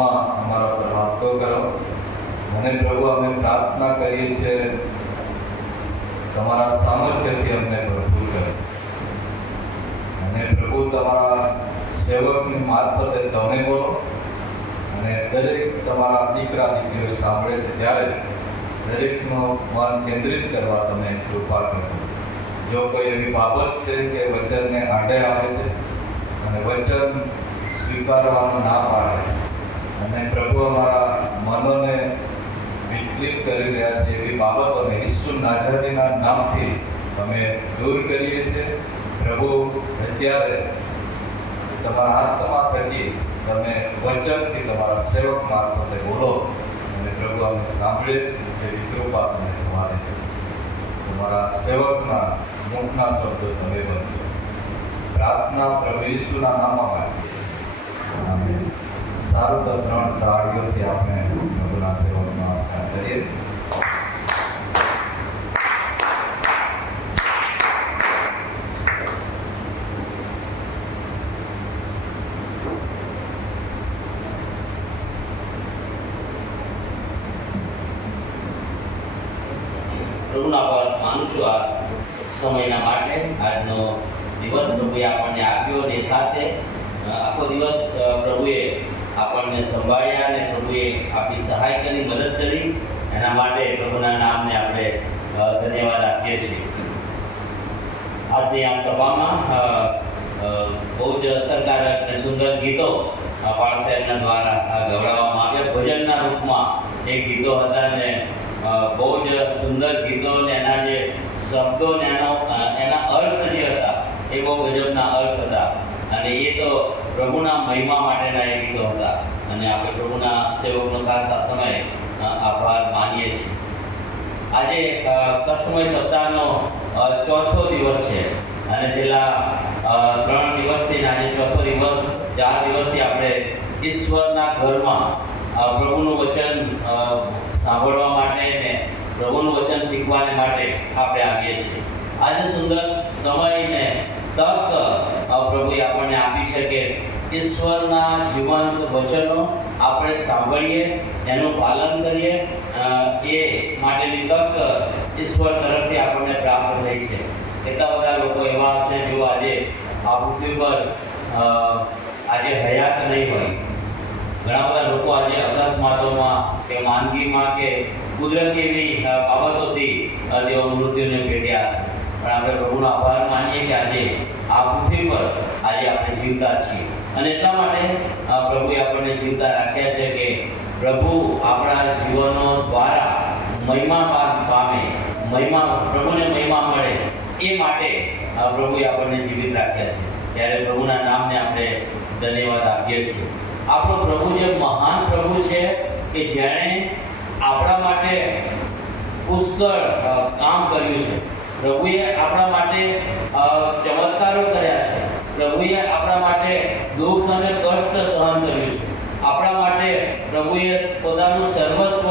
નામમાં અમારા પર વાતો કરો. અને પ્રભુ અમે પ્રાર્થના કરીએ છીએ તમારા સામર્થ્યથી અમને ભરપૂર કરો. અને પ્રભુ તમારા સેવકની મારફતે તમે બોલો અને દરેક તમારા દીકરા દીકરીઓ સાંભળે છે ત્યારે દરેકનું મન કેન્દ્રિત કરવા તમે કૃપા કરો. જો કોઈ એવી બાબત છે કે વચનને આડે આવે છે અને વચન સ્વીકારવાનું ના પાડે અને પ્રભુ અમારા મનોને વિચલિત કરી રહ્યા છે એવી બાબતોને ઈસુ નાઝારીના નામથી અમે દૂર કરીએ છીએ. પ્રભુ અત્યારે તમારા આત્મા થકી તમે વચનથી તમારા સેવક મારફતે બોલો અને પ્રભુ અમે સાંભળે એવી કૃપા તમે તમારે તમારા સેવકના મુખના શબ્દો તમે બનશો. પ્રાર્થના પ્રભુ ઈસુના નામમાં આપીએ. આમેન. સારું, તો 3 તાળીઓથી આપણે પ્રભુના સેવકનો આભાર કરીએ. પ્રભુના પર માનું છું આ સમયના માટે. આજનો દિવસ પ્રભુએ આપણને આપ્યો અને સાથે આખો દિવસ પ્રભુએ આપણને સંભાળ્યા અને પ્રભુએ આપણી સહાય કરી, મદદ કરી. એના માટે પ્રભુના નામને આપણે ધન્યવાદ આપીએ છીએ. આજની આ સભામાં બહુ જ અસરકારક અને સુંદર ગીતો પાળ સાહેબના દ્વારા ગવડાવવામાં આવ્યા. ભજનના રૂપમાં એ ગીતો હતા અને બહુ જ સુંદર ગીતો ને એના જે શબ્દો ને એના અર્થ જે હતા એ બહુ ગજબના અર્થ હતા અને એ તો પ્રભુના મહિમા માટેના એ ગીતો હતા. અને આપણે પ્રભુના સેવકનો ખાસ આ સમયે આભાર માનીએ છીએ. આજે કષ્ટમય સપ્તાહનો 4થો દિવસ છે અને છેલ્લા 3 દિવસથી આજે 4થો દિવસ, 4 દિવસથી આપણે ઈશ્વરના ઘરમાં પ્રભુનું વચન સાંભળવા માટે ને પ્રભુનું વચન શીખવાને માટે આપણે આવીએ છીએ. આજે સુંદર સમય ને તક પ્રભુએ આપણને આપી છે કે ઈશ્વરના જીવંત વચનો આપણે સાંભળીએ, એનું પાલન કરીએ. એ માટેની તક ઈશ્વર તરફથી આપણને પ્રાપ્ત થઈ છે. કેટલા બધા લોકો એવા હશે જેઓ આજે આ પૃથ્વી પર આજે હયાત નહીં હોય. ઘણા બધા લોકો આજે અકસ્માતોમાં કે માંદગીમાં કે કુદરતી એવી બાબતોથી તેઓ મૃત્યુને ભેટ્યા છે. પણ આપણે પ્રભુનો આભાર માનીએ કે આજે આ પૃથ્વી પર આજે આપણે જીવતા છીએ અને એટલા માટે પ્રભુએ આપણને જીવતા રાખ્યા છે કે પ્રભુ આપણા જીવનો દ્વારા મહિમા પામે, પ્રભુને મહિમા મળે એ માટે પ્રભુએ આપણને જીવિત રાખ્યા છે. ત્યારે પ્રભુના નામને આપણે ધન્યવાદ આપીએ છીએ. આપણો પ્રભુ જે મહાન પ્રભુ છે કે જેણે આપણા માટે પુષ્કળ કામ કર્યું છે. પ્રભુએ આપણા માટે ચમત્કારો કર્યા છે. પ્રભુએ આપણા માટે દુઃખ અને કષ્ટ સહન કર્યું છે. આપણા માટે પ્રભુએ પોતાનું સર્વસ્વ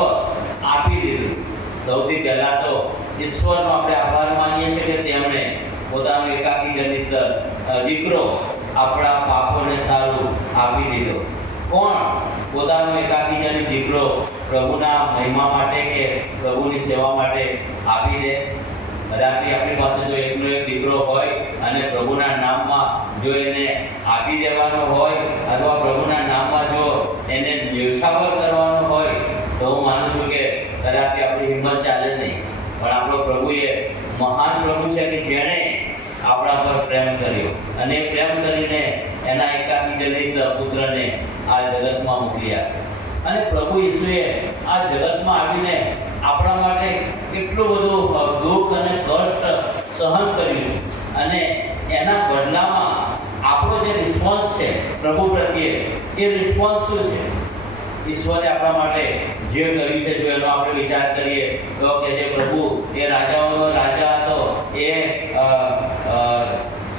આપી દીધું. સૌથી પહેલા તો ઈશ્વરનો આપણે આભાર માનીએ છીએ કે તેમણે પોતાનો એકાકી જનિત દીકરો આપણા પાપોને સારું આપી દીધો. કોણ પોતાનો એકાકી જનિત દીકરો પ્રભુના મહિમા માટે કે પ્રભુની સેવા માટે આપી દે? કદાચથી આપણી પાસે જો એકનો એક દીકરો હોય અને પ્રભુના નામમાં જો એને આપી દેવાનો હોય અથવા પ્રભુના નામમાં જો એને ન્યોછાવર કરવાનો હોય તો હું માનું છું કે કદાચથી આપણી હિંમત ચાલે નહીં. પણ આપણો પ્રભુએ મહાન પ્રભુ છે કે જેણે આપણા પર પ્રેમ કર્યો અને પ્રેમ કરીને એના એકાકી જનિત પુત્રને આ જગતમાં મોકલ્યા. અને પ્રભુ ઈસુએ આ જગતમાં આવીને આપણા માટે કેટલું બધું દુઃખ અને કષ્ટ સહન કર્યું છે અને એના બદલામાં આપણો જે રિસ્પોન્સ છે પ્રભુ પ્રત્યે એ રિસ્પોન્સ શું છે? ઈશ્વરે આપણા માટે જે કર્યું છે જો એનો આપણે વિચાર કરીએ તો કે જે પ્રભુ એ રાજાઓનો રાજા હતો, એ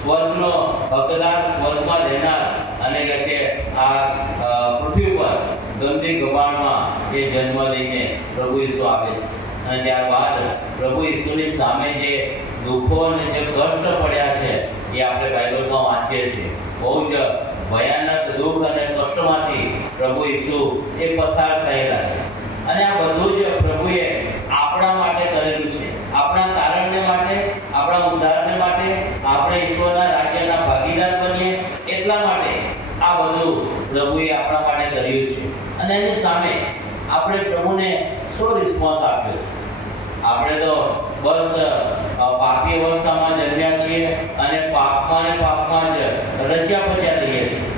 સ્વર્ગનો હકદાર, સ્વર્ગમાં રહેનાર અને કે છે આ પૃથ્વી પર ગંદી ગભાણમાં એ જન્મ લઈને પ્રભુ ઈસુ આવે છે. અને ત્યારબાદ પ્રભુ ઈસુની સામે જે દુઃખો અને જે કષ્ટ પડ્યા છે એ આપણે બાઇબલમાં વાંચીએ છીએ. બહુ જ ભયાનક દુઃખ અને કષ્ટમાંથી પ્રભુ ઈસુ એ પસાર થયેલા છે. અને આ બધું જ પ્રભુએ આપણા માટે કરેલું છે, આપણા તારણને માટે, આપણા ઉદ્ધારને માટે, આપણે ઈશ્વરના રાજ્યના ભાગીદાર બનીએ એટલા માટે આ બધું પ્રભુએ આપણા માટે કર્યું છે. અને એની સામે આપણે પ્રભુને શું રિસ્પોન્સ આપ્યો છે? આપણે તો બસ પાપી અવસ્થામાં જન્મ્યા છીએ અને પાપમાં જ રચ્યા પચ્યા રહીએ છીએ.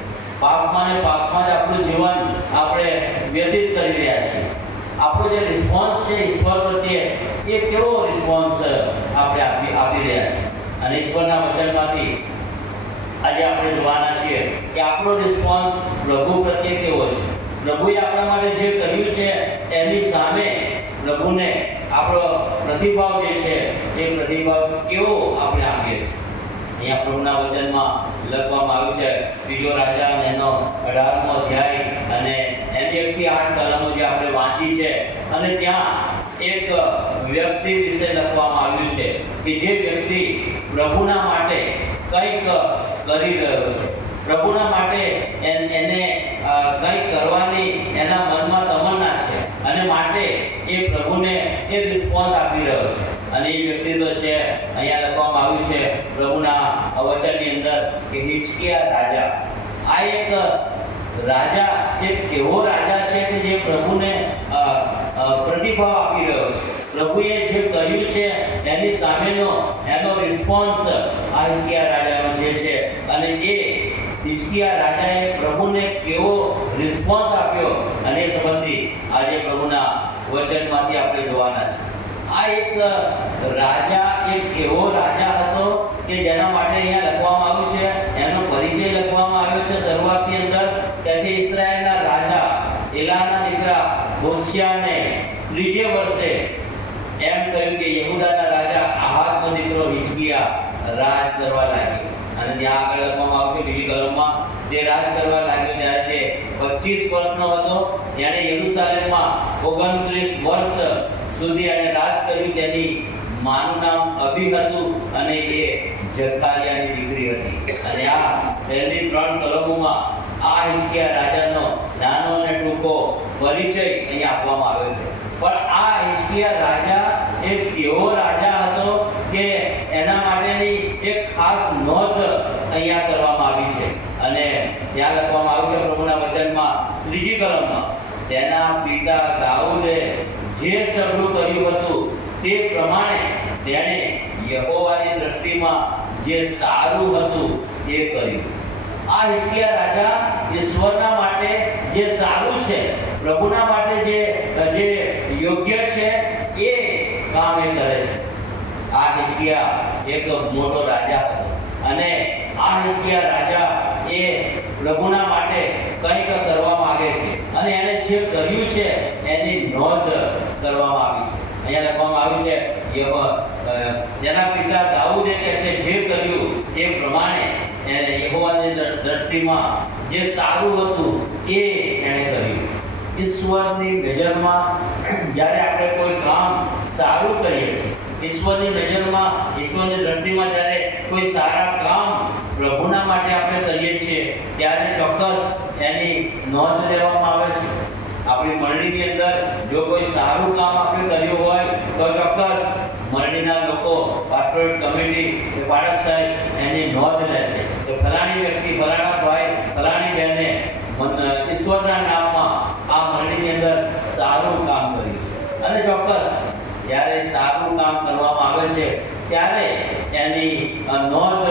પાપમાં જ આપણું જીવન આપણે વ્યતીત કરી રહ્યા છીએ. આપણો જે રિસ્પોન્સ છે ઈશ્વર પ્રત્યે એ કેવો રિસ્પોન્સ આપણે આપી રહ્યા છીએ? અને ઈશ્વરના વચનમાંથી આજે આપણે જોવાના છીએ કે આપણો રિસ્પોન્સ પ્રભુ પ્રત્યે કેવો છે. પ્રભુએ આપણા માટે જે કર્યું છે એની સામે પ્રભુને આપણો પ્રતિભાવ જે છે એ પ્રતિભાવ કેવો આપણે આપીએ છીએ? અહીંયા પ્રભુના વચનમાં લખવામાં આવ્યું છે, બીજો રાજા એનો 18મો અધ્યાય અને એની 1 થી 8 કલમો જે આપણે વાંચી છે. અને ત્યાં એક વ્યક્તિ વિશે લખવામાં આવ્યું છે કે જે વ્યક્તિ પ્રભુના માટે કંઈક કરી રહ્યો છે, પ્રભુના માટે એને કંઈક કરવાની એના મનમાં તમન્ના છે અને માટે એ પ્રભુને એ રિસ્પોન્સ આપી રહ્યો છે. અને એ વ્યક્તિ તો છે, અહીંયા લખવામાં આવ્યું છે પ્રભુના વચનની અંદર કે હિજકિયા રાજા. આ એક રાજા એક એવો રાજા છે કે જે પ્રભુને પ્રતિભાવ આપી રહ્યો છે. પ્રભુએ જે કર્યું છે એની સામેનો એનો રિસ્પોન્સ આ હિજકિયા રાજાનો જે છે. અને એ હિજકિયા રાજાએ પ્રભુને કેવો રિસ્પોન્સ આપ્યો અને એ સંબંધી આજે પ્રભુના વચનમાંથી આપણે જોવાના છે. આ એક રાજા એક એવો રાજા હતો કે જેના માટે અહીંયા લખવામાં આવ્યું છે, એનો પરિચય લખવામાં આવ્યો છે શરૂઆતની અંદર કે ઇઝરાયલના રાજા એલાના દીકરા હોશિયાને 3જે વર્ષે એમ કહ્યું કે યહૂદાના રાજા આહાબનો દીકરો હિજકિયા રાજ કરવા લાગ્યો. અને ત્યાં આગળ લખવામાં આવ્યું છે બીજી કલમમાં, તે રાજ કરવા લાગ્યો ત્યારે તે 25 વર્ષનો હતો. એણે યરૂશાલેમમાં 29 વર્ષ સુધી એને રાજ કર્યું. તેની માનું નામ અભી હતું અને એ જકારિયાની દીકરી હતી. અને આ પહેલી 3 કલમોમાં આ હિજકિયા રાજાનો નાનો અને ટૂંકો પરિચય અહીં આપવામાં આવ્યો છે. પણ આ હિજકિયા રાજા એક એવો રાજા હતો કે એના માટેની એક ખાસ નોંધ અહીંયા કરવામાં આવી છે. અને ત્યાં લખવામાં આવ્યું છે પ્રભુના વચનમાં 3જી કલમમાં, તેના પિતા દાઉદે જે સગળું કર્યું હતું તે પ્રમાણે તેણે યહોવાની દ્રષ્ટિમાં જે સારું હતું એ કર્યું. આ હિજકિયા રાજા ઈશ્વરના માટે જે સારું છે, પ્રભુના માટે જે યોગ્ય છે એ કામ એ કરે છે. આ હિજકિયા એક મોટો રાજા હતો અને આ હિજકિયા રાજા એ પ્રભુના માટે કંઈક કરવા માંગે છે અને એને જે કર્યું છે એની નોંધ કરવામાં આવી છે. અહીંયા લખવામાં આવ્યું છે જેના પિતા દાઉદે કે છે જે કર્યું એ પ્રમાણે એને યહોવાની દ્રષ્ટિમાં જે સારું હતું એ એણે કર્યું. ઈશ્વરની નજરમાં જ્યારે આપણે કોઈ કામ સારું કરીએ છીએ, ઈશ્વરની નજરમાં, ઈશ્વરની દ્રષ્ટિમાં જ્યારે કોઈ સારા કામ પ્રભુના માટે આપણે કરીએ છીએ ત્યારે ચોક્કસ એની નોંધ લેવામાં આવે છે. આપણી મંડળીની અંદર જો કોઈ સારું કામ આપણે કર્યું હોય તો ચોક્કસ મંડળીના લોકો, પાસ્ટોરેટ કમિટી કે પાડક સાહેબ એની નોંધ લે છે કે ફલાણી વ્યક્તિ, ફલાણા ભાઈ, ફલાણી બહેને ઈશ્વરના નામમાં આ મંડળીની અંદર સારું કામ કર્યું છે. અને ચોક્કસ જ્યારે સારું કામ કરવામાં આવે છે ત્યારે એની નોંધ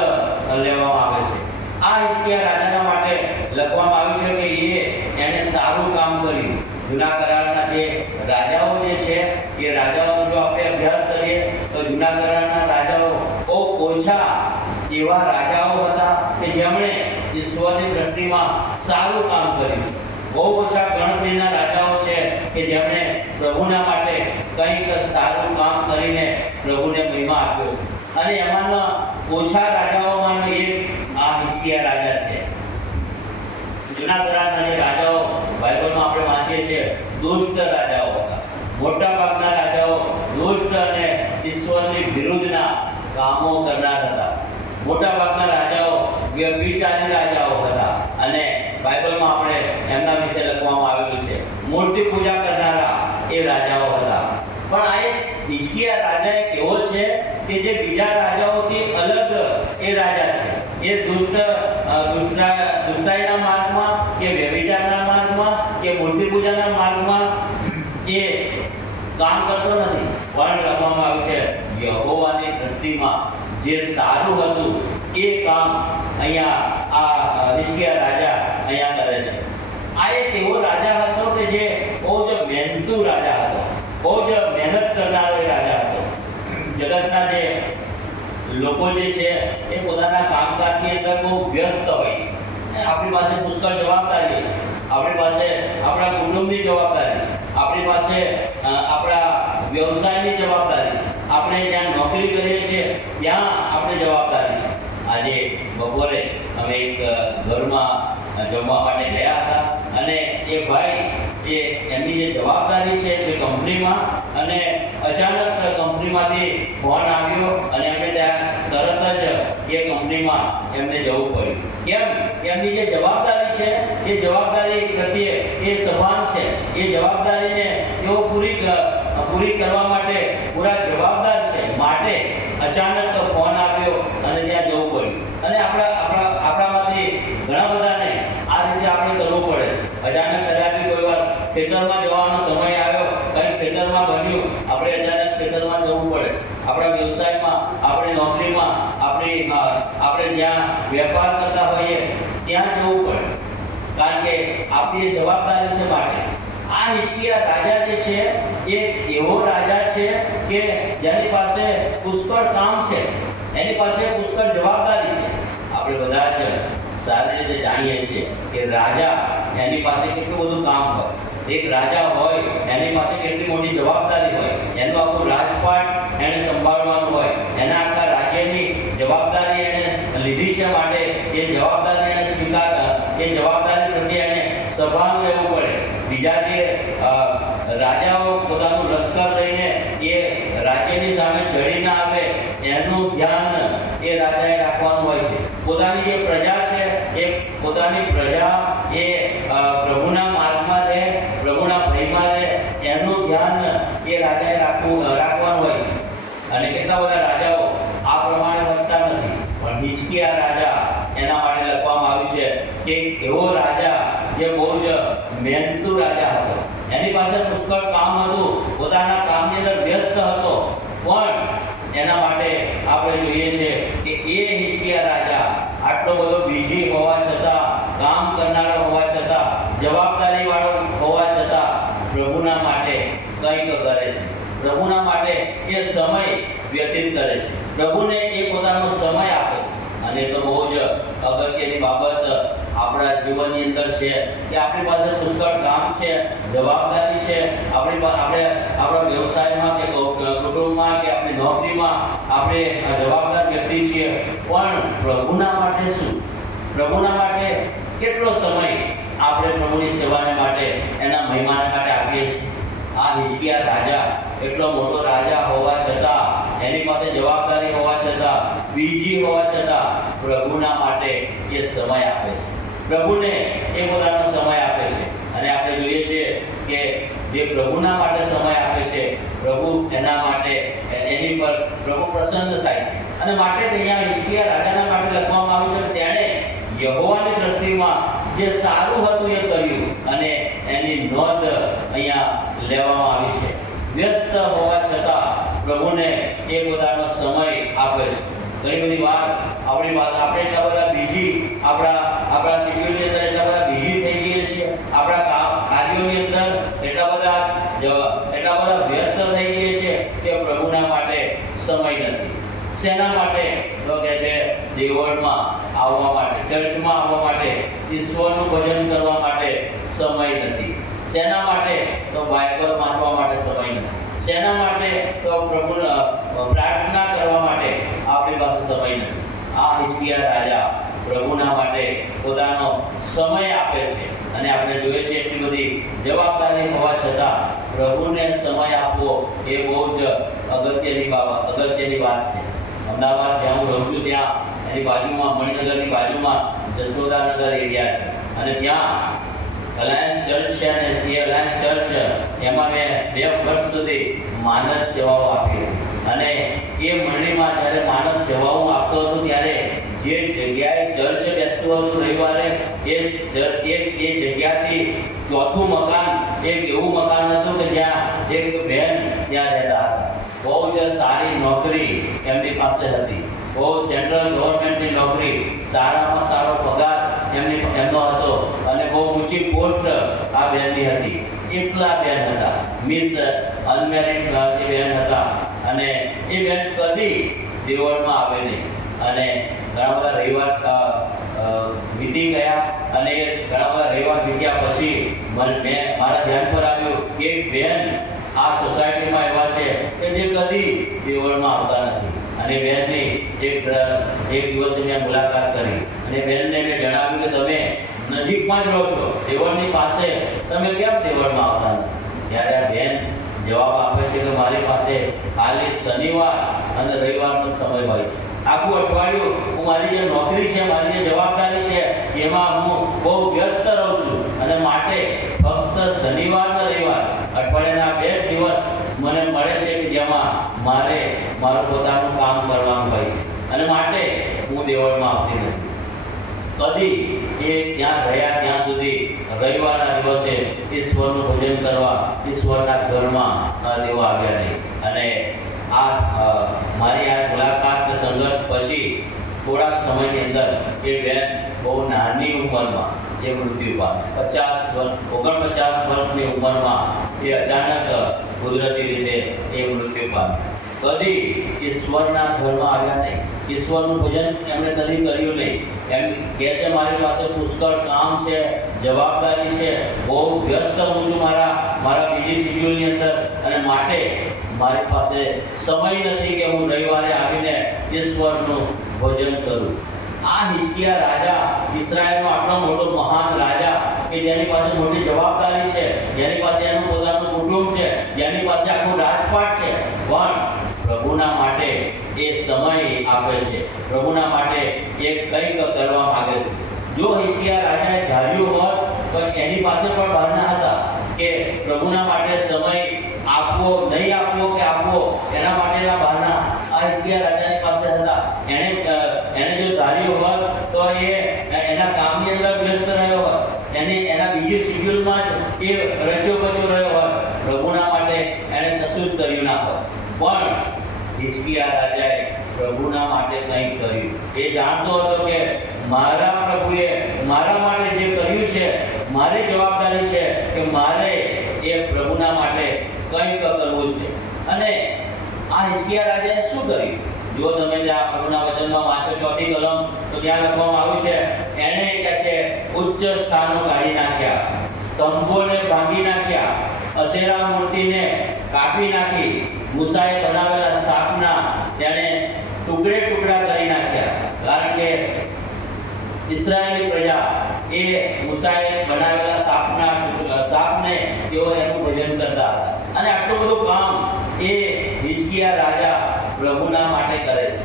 લેવામાં આવે છે. આ હિજકિયા રાજાના માટે લખવામાં આવ્યું છે કે એને સારું કામ કર્યું. જૂના કરારના જે રાજાઓ જે છે એ રાજાઓનો જો આપણે અભ્યાસ કરીએ તો જૂના કરારના રાજાઓ બહુ ઓછા એવા રાજાઓ હતા કે જેમણે ઈશ્વરની દ્રષ્ટિમાં સારું કામ કર્યું. બહુ ઓછા ગણતરીના રાજાઓ છે કે જેમણે પ્રભુના માટે કંઈક સારું કામ કરીને પ્રભુને મહિમા આપ્યો છે. અને એમાંના ઓછા રાજાઓમાંનો એક આ હિજકિયા રાજા છે. જૂના કરારના જે રાજાઓ બાઇબલમાં આપણે વાંચીએ છીએ દુષ્ટ રાજાઓ હતા. મોટા ભાગના રાજાઓ દુષ્ટ અને ઈશ્વરની વિરુદ્ધના કામો કરનાર હતા. મોટા ભાગના રાજાઓ વ્યભિચારી રાજાઓ હતા અને મૂર્તિ પૂજા કરનારા એ રાજાઓ હતા. પણ આ એક હિજકિયા રાજા એક એવો છે કે જે બીજા રાજાઓથી અલગ એ રાજા છે. એ દુષ્ટાઈના માર્ગમાં કે વ્યભિચારના માર્ગમાં કે મૂર્તિ પૂજાના માર્ગમાં એ કામ કરતો નથી. પણ લખવામાં આવ્યું છે યહોવાની દ્રષ્ટિમાં જે સારું હતું એ કામ અહીંયા આ હિજકિયા રાજા અહીંયા કરે છે. આ એક એવો રાજા હતો કે જે બહુ જ મહેનતુ રાજા હતો, બહુ જ મહેનત કરનારો એ રાજા હતો. જગતના જે લોકો જે છે એ પોતાના કામકાજની અંદર બહુ વ્યસ્ત હોય છે. આપણી પાસે પુષ્કળ જવાબદારી છે, આપણી પાસે આપણા કુટુંબની જવાબદારી છે, આપણી પાસે આપણા વ્યવસાયની જવાબદારી છે, આપણે જ્યાં નોકરી કરીએ છીએ ત્યાં આપણી જવાબદારી છે. આજે બપોરે અમે એક ઘરમાં જમવા માટે ગયા હતા અને એ ભાઈ એ એમની જે જવાબદારી છે એ કંપનીમાં, અને અચાનક કંપનીમાંથી ફોન આવ્યો અને એમને ત્યાં તરત જ એ કંપનીમાં એમને જવું પડ્યું. કેમ? એમની જે જવાબદારી છે એ જવાબદારી પ્રત્યે એ સભાન છે. એ જવાબદારીને તેઓ પૂરી કરવા માટે પૂરા જવાબદાર છે. માટે અચાનક ફોન આવ્યો અને ત્યાં જવું પડ્યું. અને આપણામાંથી ઘણા બધાને આ રીતે આપણે કરવું પડે છે. અચાનક કદાચ કોઈ વાર ખેતરમાં જવાનો સમય આવ્યો, કંઈક ખેતરમાં બન્યું, આપણે અચાનક ખેતરમાં જવું પડે. આપણા વ્યવસાયમાં, આપણી નોકરીમાં, આપણે જ્યાં વેપાર કરતા હોઈએ ત્યાં જવું પડે, કારણ કે આપણી જવાબદારી છે. માટે આ હિજકિયા રાજા જે છે એ એવો રાજા છે કે જેની પાસે પુષ્કળ કામ છે, એની પાસે પુષ્કળ જવાબદારી છે. આપણે બધા જ સારી રીતે જાણીએ છીએ કે રાજા એની પાસે કેટલું બધું કામ હોય. એક રાજા હોય એની પાસે કેટલી મોટી જવાબદારી હોય. એનું આખું રાજપાટ એને સંભાળવાનું હોય. એના આખા રાજ્યની જવાબદારી એને લીધી છે. માટે એ જવાબદારી એને એ જવાબદારી પ્રત્યે એને સભાન રહેવું પડે. બીજા જે રાજાઓ પોતાનું લશ્કર લઈને એ રાજ્યની સામે ચડી ના આવે એનું ધ્યાન એ રાજાએ રાખવાનું હોય છે. પોતાની જે પ્રજા છે એ પોતાની પ્રજા એ પ્રભુના માર્ગમાં રહે, પ્રભુના ભયમાં રહે, એનું ધ્યાન એ રાજાએ રાખવાનું હોય છે. અને કેટલા બધા રાજાઓ આ પ્રમાણે વધતા નથી, પણ હિજકિયા રાજા એના માટે લખવામાં આવ્યું છે કે એવો રાજા જે બહુ જ મહેનતુ રાજા હતો. એની પાસે પુષ્કળ કામ હતું, પોતાના કામની અંદર વ્યસ્ત હતો. પણ એના માટે આપણે જોઈએ છે કે એ હિજકિયા રાજા આટલો બધો બીજી હોવા છતાં, કામ કરનારો હોવા છતાં, જવાબદારી વાળો હોવા છતાં પ્રભુના માટે કંઈક કરે છે. પ્રભુના માટે એ સમય વ્યતીત કરે છે. પ્રભુને એ પોતાનો સમય આપે છે. અને તો બહુ જ અગત્યની બાબત આપણા જીવનની અંદર છે કે આપણી પાસે પુષ્કળ કામ છે, જવાબદારી છે. આપણા વ્યવસાયમાં કે કુટુંબમાં કે આપણી નોકરીમાં આપણે જવાબદાર વ્યક્તિ છીએ. પણ પ્રભુના માટે શું? પ્રભુના માટે કેટલો સમય આપણે પ્રભુની સેવાને માટે, એના મહિમાને માટે આપીએ છીએ? આ હિજકિયા રાજા એટલો મોટો રાજા હોવા છતાં, એની પાસે જવાબદારી હોવા છતાં, બીજી હોવા છતાં પ્રભુના માટે એ સમય આપે છે. પ્રભુને એ પોતાનો સમય આપે છે. અને આપણે જોઈએ છીએ કે જે પ્રભુના માટે સમય આપે છે, પ્રભુ એના માટે, એની પર પ્રભુ પ્રસન્ન થાય છે. અને માટે અહીંયા હિજકિયા રાજાના માટે લખવામાં આવ્યું છે તેણે યહોવાની દ્રષ્ટિમાં જે સારું હતું એ કર્યું, અને એની નોંધ અહીંયા લેવામાં આવી છે. વ્યસ્ત હોવા છતાં પ્રભુને એ પોતાનો સમય આપે છે. ઘણી બધી વાર આપણે એટલા બધા બીજી આપણા શેડ્યુલની અંદર એટલા બધા બીજી થઈ જઈએ છીએ, આપણા કાર્યોની અંદર એટલા બધા વ્યસ્ત થઈ જઈએ છીએ કે પ્રભુના માટે સમય નથી. શેના માટે? તો કે છે દેવળમાં આવવા માટે, ચર્ચમાં આવવા માટે, ઈશ્વરનું ભજન કરવા માટે સમય નથી. શેના માટે? તો બાઇબલ વાંચવા માટે સમય નથી. શેના માટે? તો પ્રાર્થના કરવા માટે આપણી પાસે સમય નથી. આ હિજકિયા રાજા પ્રભુના માટે પોતાનો સમય આપે છે. અને આપણે જોઈએ છીએ એટલી બધી જવાબદારી હોવા છતાં પ્રભુને સમય આપવો એ બહુ જ અગત્યની વાત છે. અમદાવાદ જ્યાં હું રહું છું ત્યાં એની બાજુમાં, મણિનગરની બાજુમાં જશોદાનગર એરિયા છે. અને ત્યાં અલાયન્સ ચર્ચ છે. અને એ અલાયન્સ ચર્ચ એમાં મેં 2 વર્ષ સુધી માનદ સેવાઓ આપી અને એ મંડળીમાં જ્યારે માનદ સેવાઓ આપતો હતો ત્યારે જે જગ્યાએ ચર્ચ બેસતું હતું રવિવારે એ જગ્યાથી ચોથું મકાન એક એવું મકાન હતું કે જ્યાં એક બહેન ત્યાં રહેતા હતા. બહુ જ સારી નોકરી એમની પાસે હતી, બહુ સેન્ટ્રલ ગવર્મેન્ટની નોકરી, સારામાં સારો પગાર એમનો હતો અને બહુ ઊંચી પોસ્ટ આ બહેનની હતી. એટલા બેન હતા, મિસ અનમેરિડ એ બેન હતા અને એ બેન કદી દેવળમાં આવે નહીં અને ઘણા બધા રવિવાર વીતી ગયા અને ઘણા બધા રવિવાર વીત્યા પછી મેં મારા ધ્યાન પર આવ્યું કે બેન આ સોસાયટીમાં એવા છે કે જે કદી દેવળમાં આવતા નથી અને બેનની એક દિવસે મેં મુલાકાત કરી અને બેનને મેં જણાવ્યું કે તમે નજીકમાં જ રહો છો, દેવળની પાસે, તમે કેમ દેવળમાં આવતા નથી? ત્યારે આ બેન જવાબ આપે છે કે મારી પાસે ખાલી શનિવાર અને રવિવારનો સમય હોય છે. આખું અઠવાડિયું હું મારી જે નોકરી છે, મારી જે જવાબદારી છે એમાં હું બહુ વ્યસ્ત રહું છું અને માટે ફક્ત શનિવાર અને રવિવાર અઠવાડિયાના 2 દિવસ મને મળે છે કે જેમાં મારે મારું પોતાનું કામ કરવાનું હોય છે અને માટે હું દેવળમાં આવતી નથી. કદી એ ત્યાં રહ્યા ત્યાં સુધી રવિવારના દિવસે ઈશ્વરનું ભજન કરવા ઈશ્વરના ઘરમાં દેવા આવ્યા નહીં અને મારી આ મુલાકાત સંગત પછી થોડાક સમયની અંદર એ બેન બહુ નાની ઉંમરમાં એ મૃત્યુ પામી. 49 વર્ષની ઉંમરમાં એ અચાનક કુદરતી રીતે એ મૃત્યુ પામી. કદી ઈશ્વરના ઘરમાં આવ્યા નહીં, ઈશ્વરનું ભજન એમણે કદી કર્યું નહીં. એમ કહે છે મારી પાસે પુષ્કળ કામ છે, જવાબદારી છે, બહુ વ્યસ્ત હું છું મારા બીજી શિડ્યુલની અંદર અને માટે મારી પાસે સમય નથી કે હું રવિવારે આવીને ઈશ્વરનું ભજન કરું. આ હિજકિયા રાજા, ઇઝરાયલનો આટલો મોટો મહાન રાજા કે જેની પાસે મોટી જવાબદારી છે, જેની પાસે એનું પોતાનું કુટુંબ છે, જેની પાસે આખું રાજપાટ છે, પણ પ્રભુના માટે એ સમય આપે છે, પ્રભુના માટે એ કંઈક કરવા માંગે છે. જો હિજકિયા રાજાએ ધાર્યું હોત તો એની પાસે પણ બહાના હતા કે પ્રભુના માટે સમય આપવો નહીં આપવો કે આપવો, એના માટેના બહાના આ હિજકિયા રાજાની પાસે હતા. એને જો ધાર્યું હોત તો એ એના કામની અંદર વ્યસ્ત રહ્યો હોત, એના બીજી શિડ્યુલમાં જ એ રચ્યો બચ્યો રહ્યો હોત, પ્રભુના માટે એને કશું જ કર્યું ના હોત. પણ હિજકિયા રાજાએ પ્રભુના માટે કંઈક કર્યું. એ જાણતો હતો કે મારા પ્રભુએ મારા માટે જે કર્યું છે, મારી જવાબદારી છે કે મારે એ પ્રભુના માટે કંઈક કરવું છે. અને આ હિજકિયા રાજાએ શું કર્યું? જો તમે ત્યાં પ્રભુના વચનમાં વાંચો 4th કલમ તો ત્યાં લખવામાં આવ્યું છે એને કહે છે ઉચ્ચ સ્થાનો કાઢી નાખ્યા, સ્તંભોને ભાંગી નાખ્યા, અશેરા મૂર્તિને કાપી નાખી, મૂસાએ બનાવેલા સાપના તેને ટુકડે ટુકડા કરી નાખ્યા. કારણ કે ઇસ્રાયેલી પ્રજા એ મૂસાએ બનાવેલા સાપને તેઓ એનું ભજન કરતા હતા અને આટલું બધું કામ એ હિજકિયા રાજા પ્રભુના માટે કરે છે.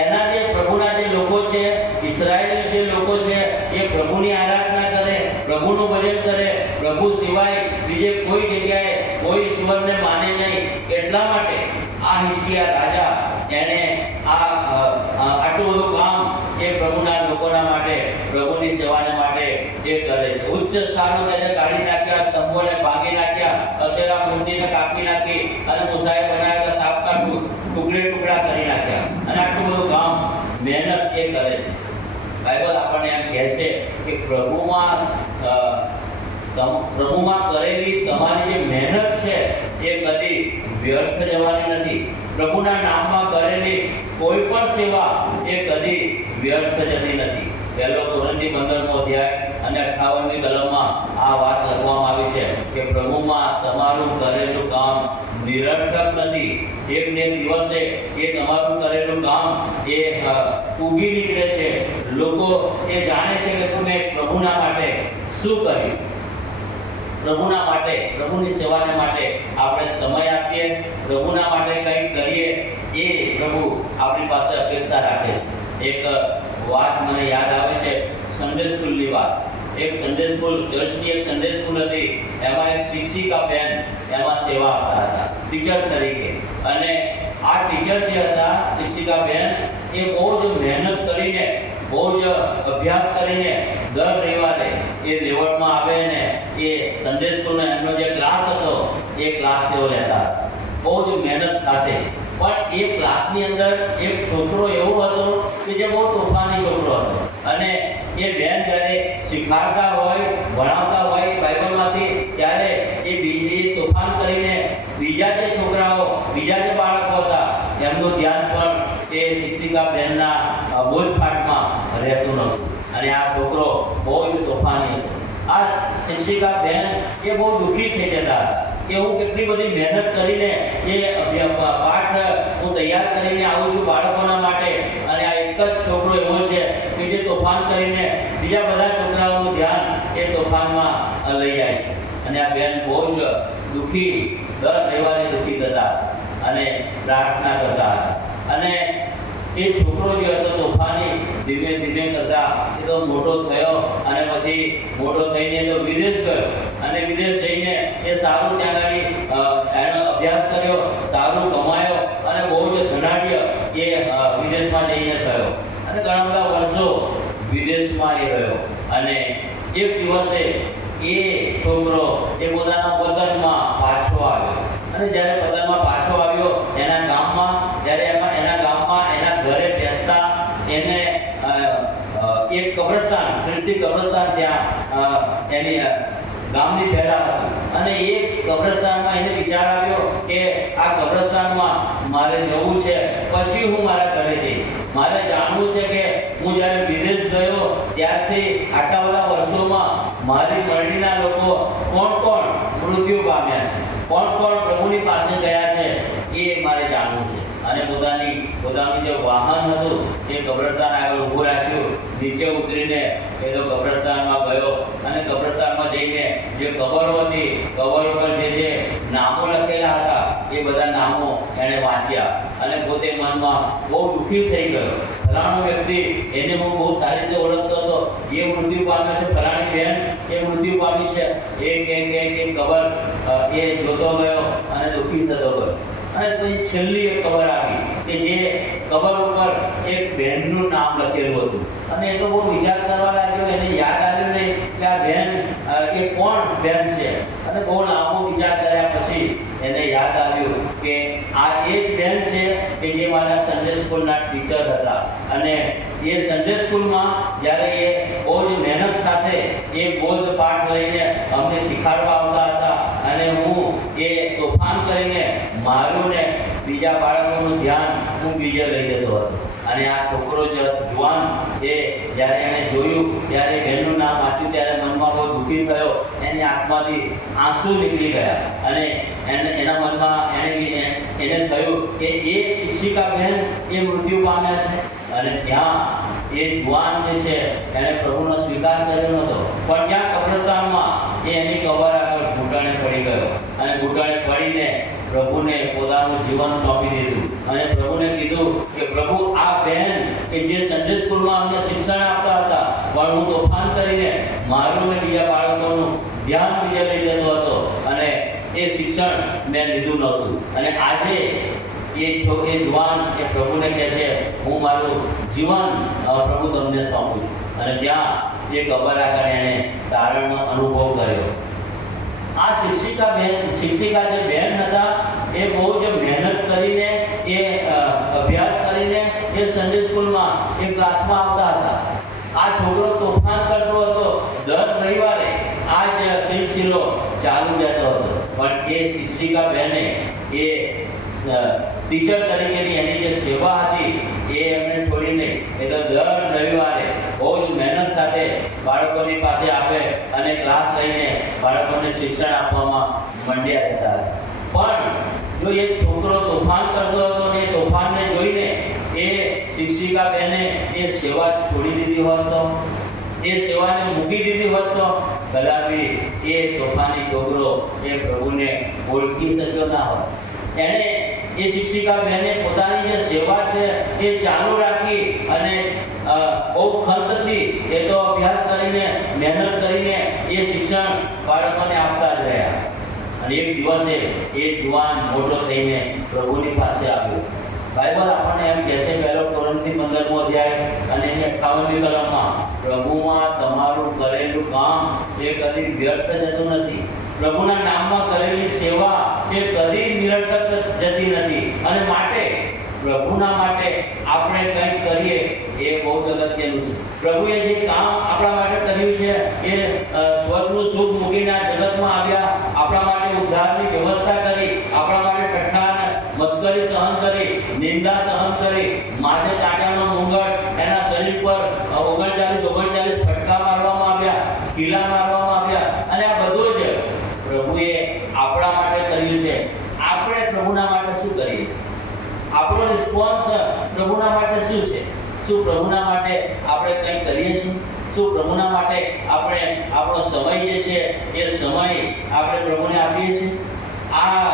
એના જે પ્રભુના જે લોકો છે, ઇઝરાયેલ જે લોકો છે, એ પ્રભુની આરાધના કરે, પ્રભુનું ભજન કરે, પ્રભુ સિવાય બીજે કોઈ જગ્યાએ કોઈ ઈશ્વરને માને નહીં. એટલા માટે આ હિજકિયા રાજા એને આટલું બધું કામ એ પ્રભુના લોકોના માટે, પ્રભુની સેવાને માટે એ કરે છે. ઉચ્ચ સ્થાનો તેને કાઢી નાખ્યા, સ્તંભોને ભાંગી નાખ્યા, અશેરા મૂર્તિને કાપી નાખી અને મૂસાએ બનાવેલા સાપના ટુકડે ટુકડા કરી નાખ્યા અને આટલું બધું કામ મહેનત એ કરે છે. બાઇબલ આપણને એમ કહે છે કે પ્રભુમાં કરેલી તમારી જે મહેનત છે એ કદી વ્યર્થ જવાની નથી. પ્રભુના નામમાં કરેલી કોઈ પણ સેવા એ કદી વ્યર્થ જતી નથી. 1 કોરિન્થી 15મો અધ્યાય અને 58મી કલમમાં આ વાત લખવામાં આવી છે કે પ્રભુમાં તમારું કરેલું કામ નિરર્થક નથી. એક ને દિવસે એ તમારું કરેલું કામ એ ઉગી નીકળે છે. લોકો એ જાણે છે કે તમે પ્રભુના માટે શું કર્યું. પ્રભુના માટે, પ્રભુની સેવાને માટે આપણે સમય આપીએ, પ્રભુના માટે કંઈક કરીએ, એ પ્રભુ આપણી પાસે અપેક્ષા રાખે છે. એક વાત મને યાદ આવે છે, સન્ડે સ્કૂલની વાત. એક સન્ડે સ્કૂલ, ચર્ચની એક સન્ડે સ્કૂલ હતી, એમાં એક શિક્ષિકા બેન એમાં સેવા આપતા હતા ટીચર તરીકે. અને આ ટીચર જે હતા શિક્ષિકા બેન, એ બહુ જ મહેનત કરીને, બહુ જ અભ્યાસ કરીને દર રવિવારે એ લેવડમાં આવે ને એ સન્ડે સ્કૂલનો એમનો જે ક્લાસ હતો એ ક્લાસ તેઓ લેતા હતા, બહુ જ મહેનત સાથે. પણ એ ક્લાસની અંદર એક છોકરો એવો હતો કે જે બહુ તોફાની છોકરો હતો. અને એ બેન જ્યારે શીખવાડતા હોય, ભણાવતા હોય બાઇબલમાંથી, ત્યારે એ બીજી તોફાન કરીને બીજા જે છોકરાઓ, બીજા જે બાળકો હતા એમનું ધ્યાન પણ એ શિક્ષિકા બેનના બોધપાઠમાં રહેતું નહોતું. અને આ છોકરો બહુ જ તોફાની હતો. આ શિક્ષિકા બેન એ બહુ દુઃખી થઈ જતા હતા કે હું કેટલી બધી મહેનત કરીને એ પાઠ હું તૈયાર કરીને આવું છું બાળકોના માટે, અને આ એક જ છોકરો એવો છે કે જે તોફાન કરીને બીજા બધા છોકરાઓનું ધ્યાન એ તોફાનમાં લઈ જાય છે. અને આ બેન બહુ જ દુઃખી, દર રવિવારે દુઃખી થતા અને પ્રાર્થના કરતા હતા. અને એ છોકરો જે હતો તોફાની, ધીમે ધીમે કરતા એ તો મોટો થયો, અને પછી મોટો થઈને તો વિદેશ ગયો. અને વિદેશ જઈને એ સારું ત્યાં આગળ એનો અભ્યાસ કર્યો, સારું કમાયો, અને બહુ જ ધનાઢ્ય એ વિદેશમાં જઈને થયો. અને ઘણા બધા વર્ષો વિદેશમાં એ રહ્યો. અને એક દિવસે એ છોકરો એ પોતાના વતનમાં પાછો આવ્યો. અને જ્યારે વતનમાં પાછો આવ્યો એના ગામમાં, જ્યારે એના ગામમાં એના ઘરે બેસતા એને એક કબ્રસ્તાન, ખ્રિસ્તી કબ્રસ્તાન ત્યાં એની ગામની પહેલા હતું. અને એ કબ્રસ્તાનમાં એને વિચાર આવ્યો કે આ કબ્રસ્તાનમાં મારે જવું છે, પછી હું મારા ઘરે જઈશ. મારે જાણવું છે કે હું જ્યારે વિદેશ ગયો ત્યારથી આટલા બધા વર્ષોમાં મારી મંડળીના લોકો કોણ કોણ મૃત્યુ પામ્યા છે, કોણ કોણ પ્રભુની પાસે ગયા છે, એ મારે જાણવું છે. અને પોતાનું જે વાહન હતું એ કબ્રસ્તાન આગળ ઊભું રાખ્યું. નીચે ઉતરીને એ તો કબ્રસ્તાનમાં ગયો. અને કબ્રસ્તાનમાં જઈને જે કબરો હતી, કબર ઉપર જે નામો લખેલા હતા એ બધા નામો એણે વાંચ્યા. અને પોતે મનમાં બહુ દુઃખી થઈ ગયો. ફલાણો વ્યક્તિ, એને હું બહુ સારી રીતે ઓળખતો હતો, એ મૃત્યુ પામ્યો છે. ફલાણી બેન એ મૃત્યુ પામી છે. એ કબર એ જોતો ગયો અને દુઃખી થતો ગયો. અને પછી છેલ્લી એક કબર આવી કે જે કબર ઉપર એક બહેનનું નામ લખેલું હતું. અને એ તો બહુ વિચાર કરવા લાગ્યો. એને યાદ આવ્યું નહીં કે આ બહેન એ કોણ બહેન છે. અને બહુ લાંબો વિચાર કર્યા પછી એને યાદ આવ્યું કે આ એ જ બહેન છે કે જે મારા સન્ડે સ્કૂલના ટીચર હતા. અને એ સન્ડે સ્કૂલમાં જ્યારે એ બહુ જ મહેનત સાથે એ બોધ પાઠ લઈને અમને શીખવાડવા આવતા હતા. અને હું એ તોફાન કરીને મારું ને બીજા બાળકોનું ધ્યાન હું બીજે લઈ જતો હતો. અને આ છોકરો જુવાન એ જ્યારે એને જોયું, ત્યારે બહેનનું નામ વાંચ્યું, ત્યારે મનમાં બહુ દુઃખી થયો. એની આંખમાંથી આંસુ નીકળી ગયા. અને એના મનમાં એને થયું કે એ શિક્ષિકા બહેન એ મૃત્યુ પામ્યા છે. અને ત્યાં એ જુવાન જે છે એણે પ્રભુનો સ્વીકાર કર્યો નહોતો, પણ ત્યાં કબ્રસ્તાનમાં એ એની કબર આગળ ઘૂંટણે પડી ગયો. અને ઘૂંટણે પડીને પ્રભુને પોતાનું જીવન સોંપી દીધું. અને પ્રભુને કીધું કે પ્રભુ, આ બહેન કે જે સન્ડે સ્કૂલમાં અમને શિક્ષણ આપતા હતા, પણ હું તોફાન કરીને મારું ને બીજા બાળકોનું ધ્યાન બીજે લઈ જતો હતો, અને એ શિક્ષણ મેં લીધું નહોતું. અને આજે એ જુવાન એ પ્રભુને કહે છે, હું મારું જીવન પ્રભુ તમને સોંપું છું. અને ત્યાં એ કબર આગળ એણે તારણનો અનુભવ કર્યો. આ શિક્ષિકા જે બેન હતા એ બહુ જ મહેનત કરીને એ અભ્યાસ કરીને એ સન્ડે સ્કૂલમાં એ ક્લાસમાં આવતા હતા. આ છોકરો તોફાન કરતો હતો. દર રવિવારે આ જ સિલસિલો ચાલુ રહેતો હતો. પણ એ શિક્ષિકા બેને એ ટીચર તરીકેની એની જે સેવા હતી એ એમને છોડી નહીં. એ તો દર રવિવારે બહુ જ મહેનત સાથે બાળકોની પાસે આવે અને ક્લાસ લઈને બાળકોને શિક્ષણ આપવામાં મંડ્યા રહેતા હતા. પણ જો એ છોકરો તોફાન કરતો હતો ને એ તોફાનને જોઈને એ શિક્ષિકા બેને એ સેવા છોડી દીધી હોત તો, એ સેવાને મૂકી દીધી હોત તો કદાપી એ તોફાની છોકરો એ પ્રભુને ઓળખી શક્યો ના હોત. એણે એ એ શિક્ષિકા બહેને પોતાની જે સેવા છે એ ચાલુ રાખી અને બહુ ખંતથી એ તો અભ્યાસ કરીને મહેનત કરીને એ શિક્ષણ બાળકોને આપતા જ રહ્યા. અને એક દિવસે એ જુવાન મોટો થઈને પ્રભુની પાસે આવ્યો. બાઇબલ આપણને એમ કહે છે, 1 કોરિન્થી 15મો અધ્યાય અને એની 58મી કલમમાં, પ્રભુમાં તમારું કરેલું કામ એ કદી વ્યર્થ જતું નથી. પ્રભુના નામમાં કરેલી સેવા એ કદી નિરર્થક જતી નથી. અને માટે પ્રભુના માટે આપણે કંઈક કરીએ એ બહુ અગત્યનું છે. પ્રભુએ જે કામ આપણા માટે કર્યું છે એ સ્વર્ગનું સુખ મૂકીને આ જગતમાં આવ્યા, આપણા માટે ઉદ્ધારની વ્યવસ્થા કરી, આપણા માટે ઠઠ્ઠા અને મસ્કરી સહન કરી, નિંદા સહન કરી, માથે ચાંટાનો મુંગટ, એના શરીર પર 39 ફટકા મારવામાં આવ્યા, કીલા મારવામાં આવ્યા. અને આ બધું જ પ્રભુએ આપણા માટે કર્યું છે. આપણે પ્રભુના માટે શું કરીએ છીએ? આપણો રિસ્પોન્સ પ્રભુના માટે શું છે? શું પ્રભુના માટે આપણે કંઈક કરીએ છીએ? શું પ્રભુના માટે આપણે આપણો સમય જે છે એ સમય આપણે પ્રભુને આપીએ છીએ? આ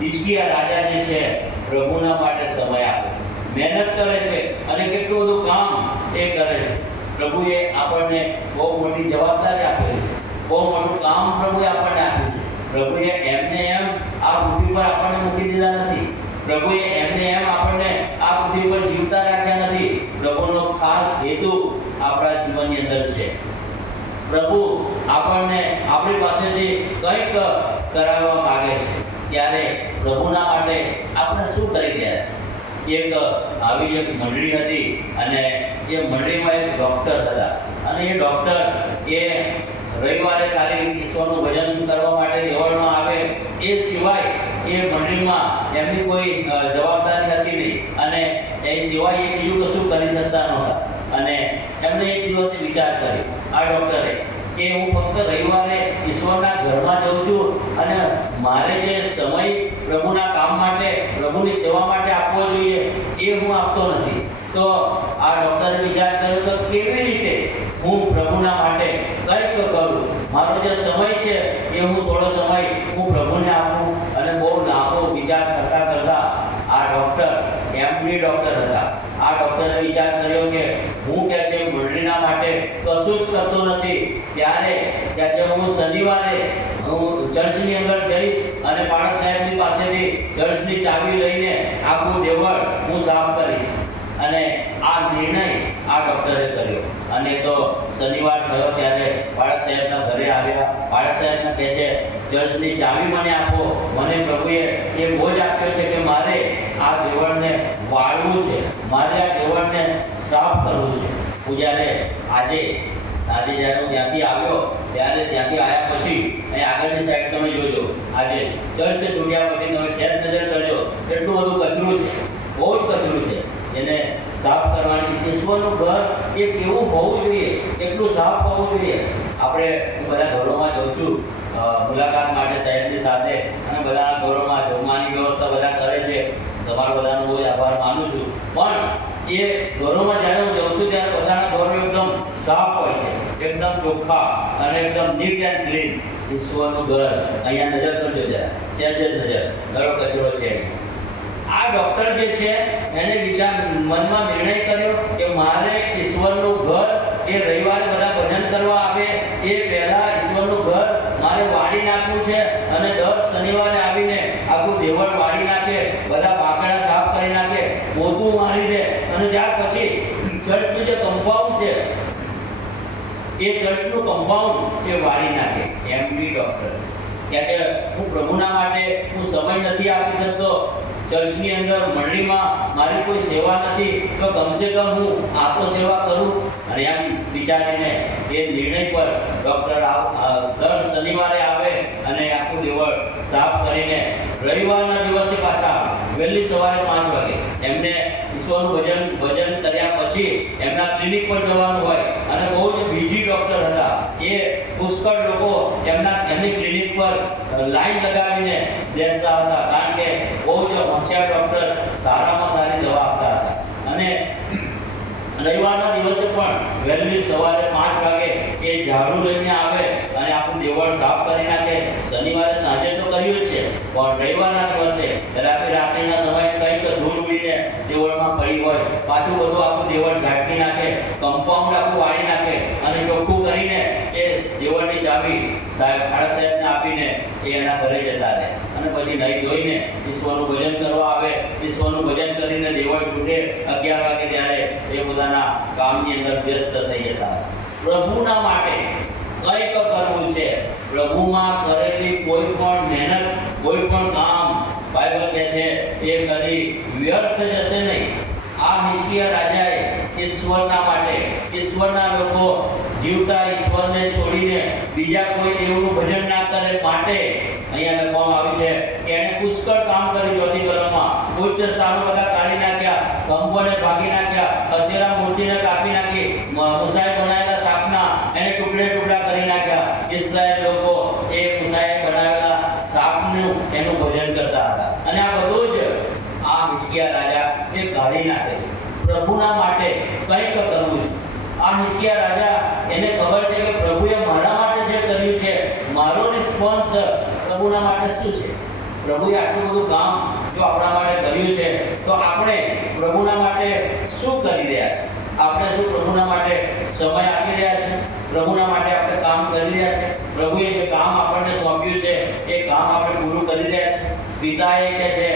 હિજકિયા રાજા જે છે પ્રભુના માટે સમય આપે છે, મહેનત કરે છે અને કેટલું બધું કામ એ કરે છે. પ્રભુએ આપણને બહુ મોટી જવાબદારી આપેલી છે, બહુ મોટું કામ પ્રભુએ આપણને આપ્યું છે. પ્રભુએ એમને એમ આ પૃથ્વી પર આપણને મૂકી દીધા નથી. પ્રભુએ એમને એમ આપણને આ પૃથ્વી પર જીવતા રાખ્યા નથી. પ્રભુનો ખાસ હેતુ આપણા જીવનની અંદર છે. પ્રભુ આપણને આપણી પાસેથી કંઈક કરાવવા માંગે છે. ત્યારે પ્રભુના માટે આપણે શું કરી રહ્યા છીએ? એક આવી એક મંડળી હતી અને એ મંડળીમાં એક ડૉક્ટર હતા. અને એ ડૉક્ટર એ રવિવારે ખાલી ઈશ્વરનું ભજન કરવા માટે દેવળમાં આવે, એ સિવાય એ મંડળીમાં એમની કોઈ જવાબદારી હતી નહીં. અને એ સિવાય એ બીજું કશું કરી શકતા નહોતા. અને એમણે એક દિવસે વિચાર કર્યો, આ ડૉક્ટરે, કે હું ફક્ત રવિવારે ઈશ્વરના ઘરમાં જાઉં છું અને મારે જે સમય પ્રભુના કામ માટે, પ્રભુની સેવા માટે આપવો જોઈએ એ હું આપતો નથી. તો આ ડૉક્ટરે વિચાર કર્યો, તો કેવી રીતે હું પ્રભુના માટે કંઈક કરું? મારો જે સમય છે એ હું થોડો સમય હું પ્રભુને આપું. અને બહુ લાંબો વિચાર કરતા કરતા આ ડૉક્ટર એમડી ડૉક્ટર હતા. આ ડૉક્ટરે વિચાર કર્યો કે હું કે છે મંડળીના માટે કશું જ કરતો નથી. ત્યારે હું શનિવારે હું ચર્ચની અંદર જઈશ અને પાળક સાહેબની પાસેથી ચર્ચની ચાવી લઈને આખું દેવળ હું સાફ કરીશ. અને આ નિર્ણય આ ડૉક્ટરે કર્યો. અને તો શનિવાર થયો ત્યારે પાળક સાહેબના ઘરે આવ્યા. પાળક સાહેબને કહે છે, ચર્ચની ચાવી મને આપો. મને પ્રભુએ એ બોજ આપ્યો છે કે મારે આ દેવળને વાળવું છે, મારે આ દેવળને સાફ કરવું છે. હું જ્યારે આજે સાંજે જ્યારે હું ત્યાંથી આવ્યો ત્યારે ત્યાંથી આવ્યા પછી અહીં આગળની સાઈડ તમે જોજો, આજે ચર્ચ છૂટ્યા પછી તમે સહેજ નજર કરજો, કેટલું બધું કચરું છે, બહુ જ કચરું છે. એને સાફ કરવાની, ઈશ્વરનું ઘર એ કેવું હોવું જોઈએ, કેટલું સાફ હોવું જોઈએ. આપણે હું બધા ઘરોમાં જાઉં છું મુલાકાત માટે સાહેબની સાથે, અને બધાના ઘરોમાં જમવાની વ્યવસ્થા બધા કરે છે. તમારા બધાનો બહુ આભાર માનું છું. પણ એ ઘરોમાં જ્યારે હું જાઉં છું ત્યારે બધાના ઘરો એકદમ સાફ હોય છે, એકદમ ચોખ્ખા અને એકદમ નીટ એન્ડ ક્લીન. ઈશ્વરનું ઘર અહીંયા નજર કરજો જરા, સહેજ જ નજર, ઘણો કચરો છે. આ ડૉક્ટર જે છે એને મનમાં નિર્ણય કર્યો કે મારે ઈશ્વરનું ઘર એ રવિવારે બધા ભજન કરવા આવે એ પહેલા ઈશ્વરનું ઘર મારે વાળી નાખવું છે. અને દર શનિવારે આવીને આખું દેવળ વાળી નાખે, બધા બાકડા સાફ કરી નાખે, પોતું મારી દે, અને ત્યાર પછી ચર્ચનું જે કમ્પાઉન્ડ છે એ ચર્ચનું કમ્પાઉન્ડ એ વાળી નાખે. એમડી ડૉક્ટર કહે છે, હું પ્રભુના માટે હું સમય નથી આપી શકતો, ચર્ચની અંદર મંડળીમાં મારી કોઈ સેવા નથી, તો કમસે કમ હું આત્મ સેવા કરું. અને એમ વિચારીને એ નિર્ણય પર ડૉક્ટર દર શનિવારે આવે અને આખું દેવળ સાફ કરીને રવિવારના દિવસે પાછા વહેલી સવારે 5 વાગે એમને ઈશ્વરનું ભજન કર્યા પછી એમના ક્લિનિક પર જવાનું હોય. અને બહુ જ બીજી ડૉક્ટર હતા, એ પુષ્કળ લોકો એમની ક્લિનિક પર લાઈન લગાવીને બેસતા હતા, કારણ કે બહુ જ હોશિયાર ડૉક્ટર સારામાં સારી દવા આપતા હતા. અને રવિવારના દિવસે પણ વહેલી સવારે 5 વાગે એ ઝાડુ લઈને આવે અને આખું દેવળ સાફ કરી નાખે. શનિવારે સાંજે તો કર્યું જ છે, પણ રવિવારના દિવસે રાત્રિના સમયે કંઈક ધૂળ ઉડીને દેવળમાં પડી હોય, પાછું બધું આખું દેવળ ઢાંકી નાખે, કમ્પાઉન્ડ આખું વાળી નાખે અને ચોખ્ખું કરીને એ દેવળની ચાવી સાહેબને આપીને એ એના ઘરે જતા રહે અને પછી નહીં ધોઈને ઈશ્વરનું ભજન કરવા આવે. ઈશ્વરનું ભજન કરીને દેવળ છૂટે 11 વાગે ત્યારે એ પોતાના કામની અંદર વ્યસ્ત થઈ જતા. પ્રભુના માટે કંઈક કરવું છે. પ્રભુમાં કરેલી કોઈ પણ મહેનત, કોઈ પણ કામ બાઇબલ કહે છે એ કદી વ્યર્થ જશે નહીં. આ હિજકિયા રાજાએ ઈશ્વરના માટે, ઈશ્વરના લોકો જીવતા ઈશ્વરને છોડીને બીજા કોઈ દેવનું ભજન ના કરે માટે અહીંયા લખવામાં આવ્યું છે કે એણે પુષ્કળ કામ કર્યું. ચોથી કલમમાં ઉચ્ચ સ્થાનો બધા કાઢી નાખ્યા, સ્તંભોને ભાગી નાખ્યા, અશેરા મૂર્તિને કાપી નાખી, મૂસાએ બનાવેલા સાપના એને ટુકડે ટુકડા કરી નાખ્યા. ઇસ્રાયેલ લોકો એ મૂસાએ બનાવેલા સાપનું એનું ભજન કરતા હતા અને આ બધું જ આ હિજકિયા રાજા એ કાઢી નાખે છે. પ્રભુના માટે કંઈક કરવું છે. આ હિજકિયા રાજા એને ખબર છે કે પ્રભુએ મારા માટે જે કર્યું છે, મારો રિસ્પોન્સ પ્રભુના માટે શું છે. પ્રભુએ આટલું બધું કામ જો આપણા માટે કર્યું છે તો આપણે પ્રભુના માટે શું કરી રહ્યા છે? આપણે શું પ્રભુના માટે સમય આપી રહ્યા છે? પ્રભુના માટે આપણે કામ કરી રહ્યા છે? પ્રભુએ જે કામ આપણને સોંપ્યું છે એ કામ આપણે પૂરું કરી રહ્યા છે? પિતાએ કે છે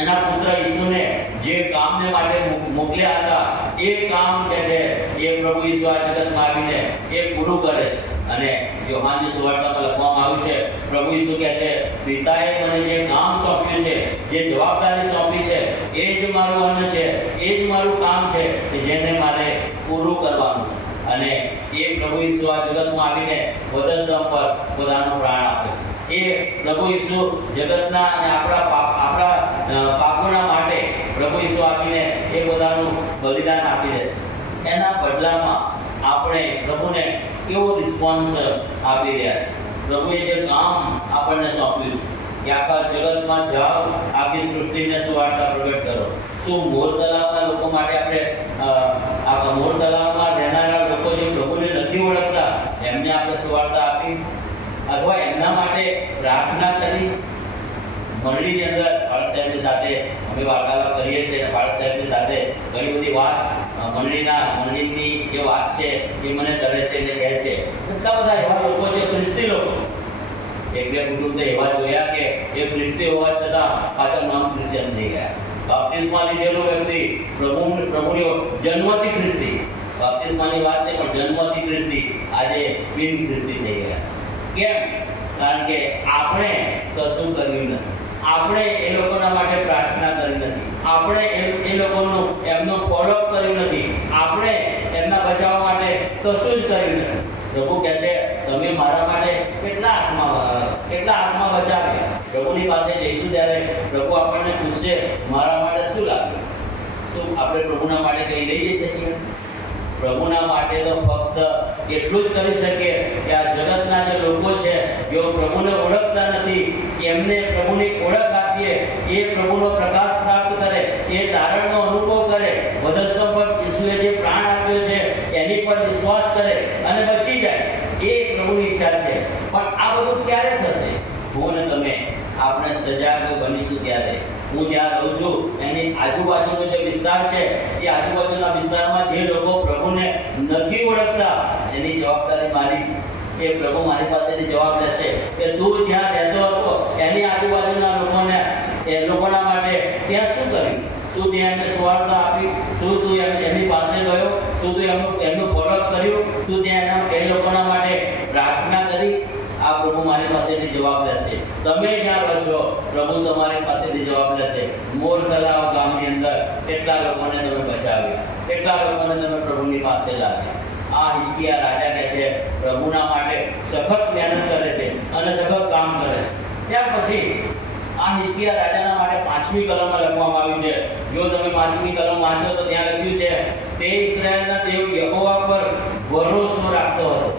એના પુત્ર ઈસુને જે કામને માટે મોકલ્યા હતા એ કામ કે છે એ પ્રભુ ઈસુ આ જગતમાં આવીને એ પૂરું કરે છે. અને યોહાનની સુવાર્તામાં લખવામાં આવ્યું છે, પ્રભુ ઈસુ કહે છે પિતાએ મને જે કામ સોંપ્યું છે, જે જવાબદારી સોંપી છે, એ જ મારું અન્ન છે, એ જ મારું કામ છે કે જેને મારે પૂરું કરવાનું. અને એ પ્રભુ ઈસુ આ જગતમાં આવીને વધસ્તંભ પર પોતાનો પ્રાણ આપે. એ પ્રભુ ઈસુ જગતના અને આપણા પાપોના માટે પ્રભુ ઈસુ આપીને એ પોતાનું બલિદાન આપી દે. એના બદલામાં આપણે પ્રભુને કેવો રિસ્પોન્સ આપી રહ્યા છે? પ્રભુએ જે કામ આપણને સોંપ્યું છે કે આખા જગતમાં જાઓ, આખી સૃષ્ટિને સુવાર્તા પ્રગટ કરો. શું મોર તલાવના લોકો માટે આપણે આ મોર તલાવમાં રહેનારા લોકો જે પ્રભુને નથી ઓળખતા એમને આપણે સુવાર્તા આપી, અથવા એમના માટે પ્રાર્થના કરી? મંડળીની અંદર ભારત સાહેબની સાથે અમે વાર્તાલાપ કરીએ છીએ અને ભારત સાહેબની સાથે ઘણી બધી વાત મંડળીની જે વાત છે એ મને કરે છે અને કહે છે. કેટલા બધા એવા લોકો છે, ખ્રિસ્તી લોકો, એક બે કુટુંબ તો એવા જોયા કે એ ખ્રિસ્તી હોવા છતાં પાછળ નામ ક્રિશ્ચિયન થઈ ગયા. બાપ્તિસ્મા લીધેલો વ્યક્તિ પ્રભુની જન્મથી ખ્રિસ્તી, બાપ્તિસ્માની વાત નહીં પણ જન્મથી ખ્રિસ્તી આજે બિન ખ્રિસ્તી થઈ ગયા. કેમ? કારણ કે આપણે કશું કર્યું નથી. આપણે એ લોકોના માટે પ્રાર્થના કરી નથી. આપણે એ લોકોનું એમનો ફોલોઅપ કર્યું નથી. આપણે એમના બચાવવા માટે કશું જ કર્યું નથી. પ્રભુ કહે છે તમે મારા માટે કેટલા આત્મા બચાવ્યા. પ્રભુની પાસે જઈશું ત્યારે પ્રભુ આપણને પૂછશે મારા માટે શું લાગ્યું? શું આપણે પ્રભુના માટે કંઈ લઈ જઈ શકીએ? પ્રભુના માટે તો ફક્ત એટલું જ કરી શકીએ કે આ જગતના જે લોકો છે જેઓ પ્રભુને ઓળખતા નથી એમને પ્રભુની ઓળખ આપીએ, એ પ્રભુનો પ્રકાશ પ્રાપ્ત કરે, એ તારણનો અનુભવ કરે, વધસ્તંભ પર ઈસુએ જે પ્રાણ આપ્યો છે એની પર વિશ્વાસ કરે અને બચી જાય. એ પ્રભુની ઈચ્છા છે. પણ આ બધું ક્યારે થશે? હું ને તમે આપણે સજાગ બનીશું ત્યારે. હું જ્યાં રહું છું એની આજુબાજુનો જે વિસ્તાર છે એ આજુબાજુના વિસ્તારમાં જે લોકો પ્રભુને નથી ઓળખતા એની જવાબદારી મારી છે. એ પ્રભુ મારી પાસેથી જવાબ લેશે કે તું જ્યાં રહેતો હતો એની આજુબાજુના લોકોના માટે ત્યાં શું કર્યું? શું ત્યાં એમને સુવાર્તા આપી? શું તું એમની પાસે ગયો? શું તું એમનું ફોલોઅપ કર્યું? શું ત્યાં એ લોકોના માટે પ્રાર્થના કરી? આ પ્રભુ મારી પાસેથી જવાબ લેશે. તમે જ્યાં રહો છો પ્રભુ તમારી પાસેથી જવાબ લેશે. મોર તલાવ ગામની અંદર કેટલા લોકોને તમે બચાવ્યા, કેટલા લોકોને તમે પ્રભુની પાસે લાવ્યા. આ હિજકિયા રાજા કહે છે પ્રભુના માટે સખત મહેનત કરે છે અને સખત કામ કરે છે. ત્યાર પછી આ હિજકિયા રાજાના માટે 5મી કલમમાં લખવામાં આવ્યું છે. જો તમે 5મી કલમ વાંચો તો ત્યાં લખ્યું છે તે ઇસ્રાયેલના દેવ યહોવા પર ભરોસો રાખતો હતો.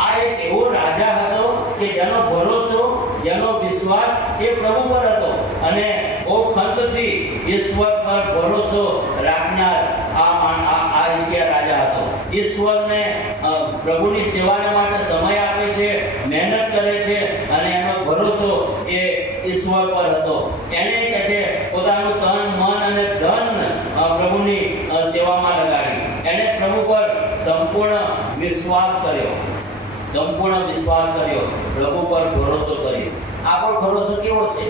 આ એક એવો રાજા હતો કે જેનો ભરોસો, જેનો વિશ્વાસ એ પ્રભુ પર હતો અને ખંતથી ઈશ્વર પર ભરોસો રાખનાર આ હિજકિયા રાજા હતો. ઈશ્વરને પ્રભુની સેવાને માટે સમય આપે છે, મહેનત કરે છે અને એનો ભરોસો એ ઈશ્વર પર હતો. એણે કહે છે પોતાનું તન મન અને ધન પ્રભુની સેવામાં લગાડી. એણે પ્રભુ પર સંપૂર્ણ વિશ્વાસ કર્યો. પ્રભુ પર ભરોસો કર્યો. આપણો ભરોસો કેવો છે?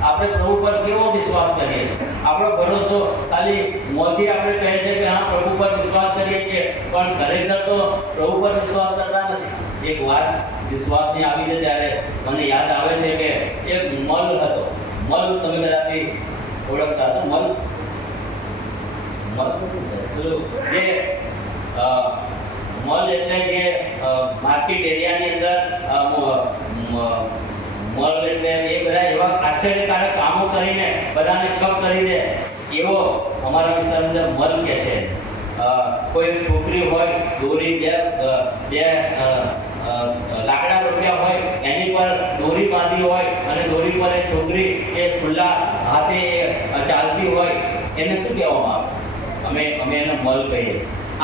આપણે પ્રભુ પર કેવો વિશ્વાસ કરીએ? આપણો ભરોસો ખાલી મોદી આપણે કહે છે કે હા પ્રભુ પર વિશ્વાસ કરીએ છીએ, પણ ખરેખર તો પ્રભુ પર વિશ્વાસ કરતા નથી. એક વાત વિશ્વાસની આવી છે ત્યારે મને યાદ આવે છે કે એક મલ હતો. મલ તમે કદાચ ઓળખતા હતા? મલ જે મલ એટલે જે માર્કેટ એરિયાની અંદર મલ એટલે એ બધા એવા આશ્ચર્યકારક કામો કરીને બધાને છપ કરી દે એવો અમારા વિસ્તારની અંદર મલ કે છે. કોઈ છોકરી હોય દોરી બે લાકડા રોપ્યા હોય એની પર દોરી બાંધી હોય અને દોરી પર એ છોકરી એ ખુલ્લા હાથે ચાલતી હોય એને શું કહેવામાં આવે? અમે એને મલ કહીએ.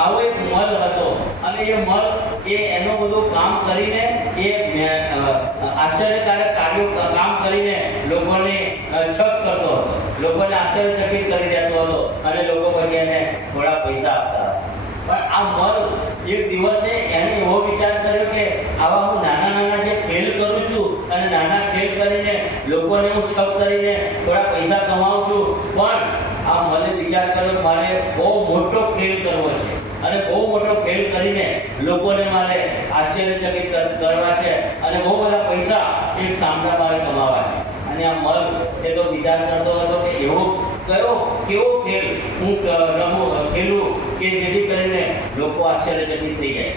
આવો એક મલ હતો અને એ મલ એ એનું બધું કામ કરીને એ આશ્ચર્યકારક કામ કરીને લોકોને છક કરતો હતો, લોકોને આશ્ચર્યચકિત કરી દેતો હતો અને લોકો પછી એને થોડા પૈસા આપતા હતા. પણ આ મલ એક દિવસે એને એવો વિચાર કર્યો કે આવા હું નાના જે ખેલ કરું છું અને નાના ખેલ કરીને લોકોને હું છક કરીને થોડા પૈસા કમાઉં છું, પણ આ મને વિચાર કર્યો મારે બહુ મોટો ખેલ કરવો છે અને બહુ મોટો ખેલ કરીને લોકોને મારે આશ્ચર્યચકિત કરવા છે અને બહુ બધા પૈસા એક સામના મારે કમાવા છે. અને આ મલ એ તો વિચાર કરતો હતો કે એવો કેવો ખેલ હું ખેલું કે જેથી કરીને લોકો આશ્ચર્યચકિત થઈ જાય.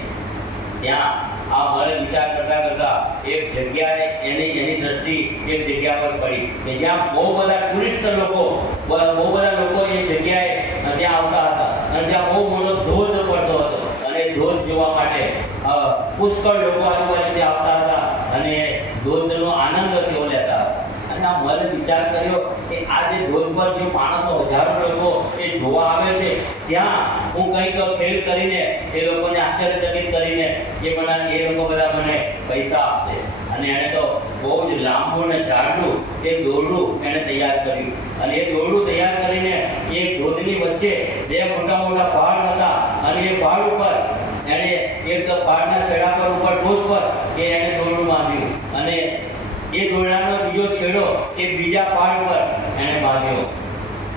ત્યાં આ મલે વિચાર કરતા એક જગ્યાએ એની દ્રષ્ટિ એક જગ્યા પર પડી કે જ્યાં બહુ બધા ટુરિસ્ટ લોકો એ જગ્યાએ ત્યાં આવતા હતા અને ત્યાં બહુ મોટો ધોધ પડતો હતો અને ધોધ જોવા માટે પુષ્કળ લોકો આજુબાજુથી આવતા હતા અને ધોધનો આનંદ તેઓ લેતા હતા. અને આ મલે વિચાર કર્યો કે આ જે ધોધ પર જે માણસો હજારો લોકો એ જોવા આવે છે ત્યાં હું કંઈક ખેલ કરીને એ લોકોને આશ્ચર્યચકિત કરીને એ લોકો બધા મને પૈસા આપશે. અને એણે તો બહુ જ લાંબુ ને જાડું એક દોરડું એણે તૈયાર કર્યું અને એ દોરડું તૈયાર કરીને એ ધોધની વચ્ચે બે મોટા પહાડ હતા અને એ પહાડ ઉપર એણે એક પહાડના છેડા પર ઉપર ટોચ પર એણે દોરડું બાંધ્યું અને એ દોરડાનો બીજો છેડો એ બીજા પહાડ પર એણે બાંધ્યો.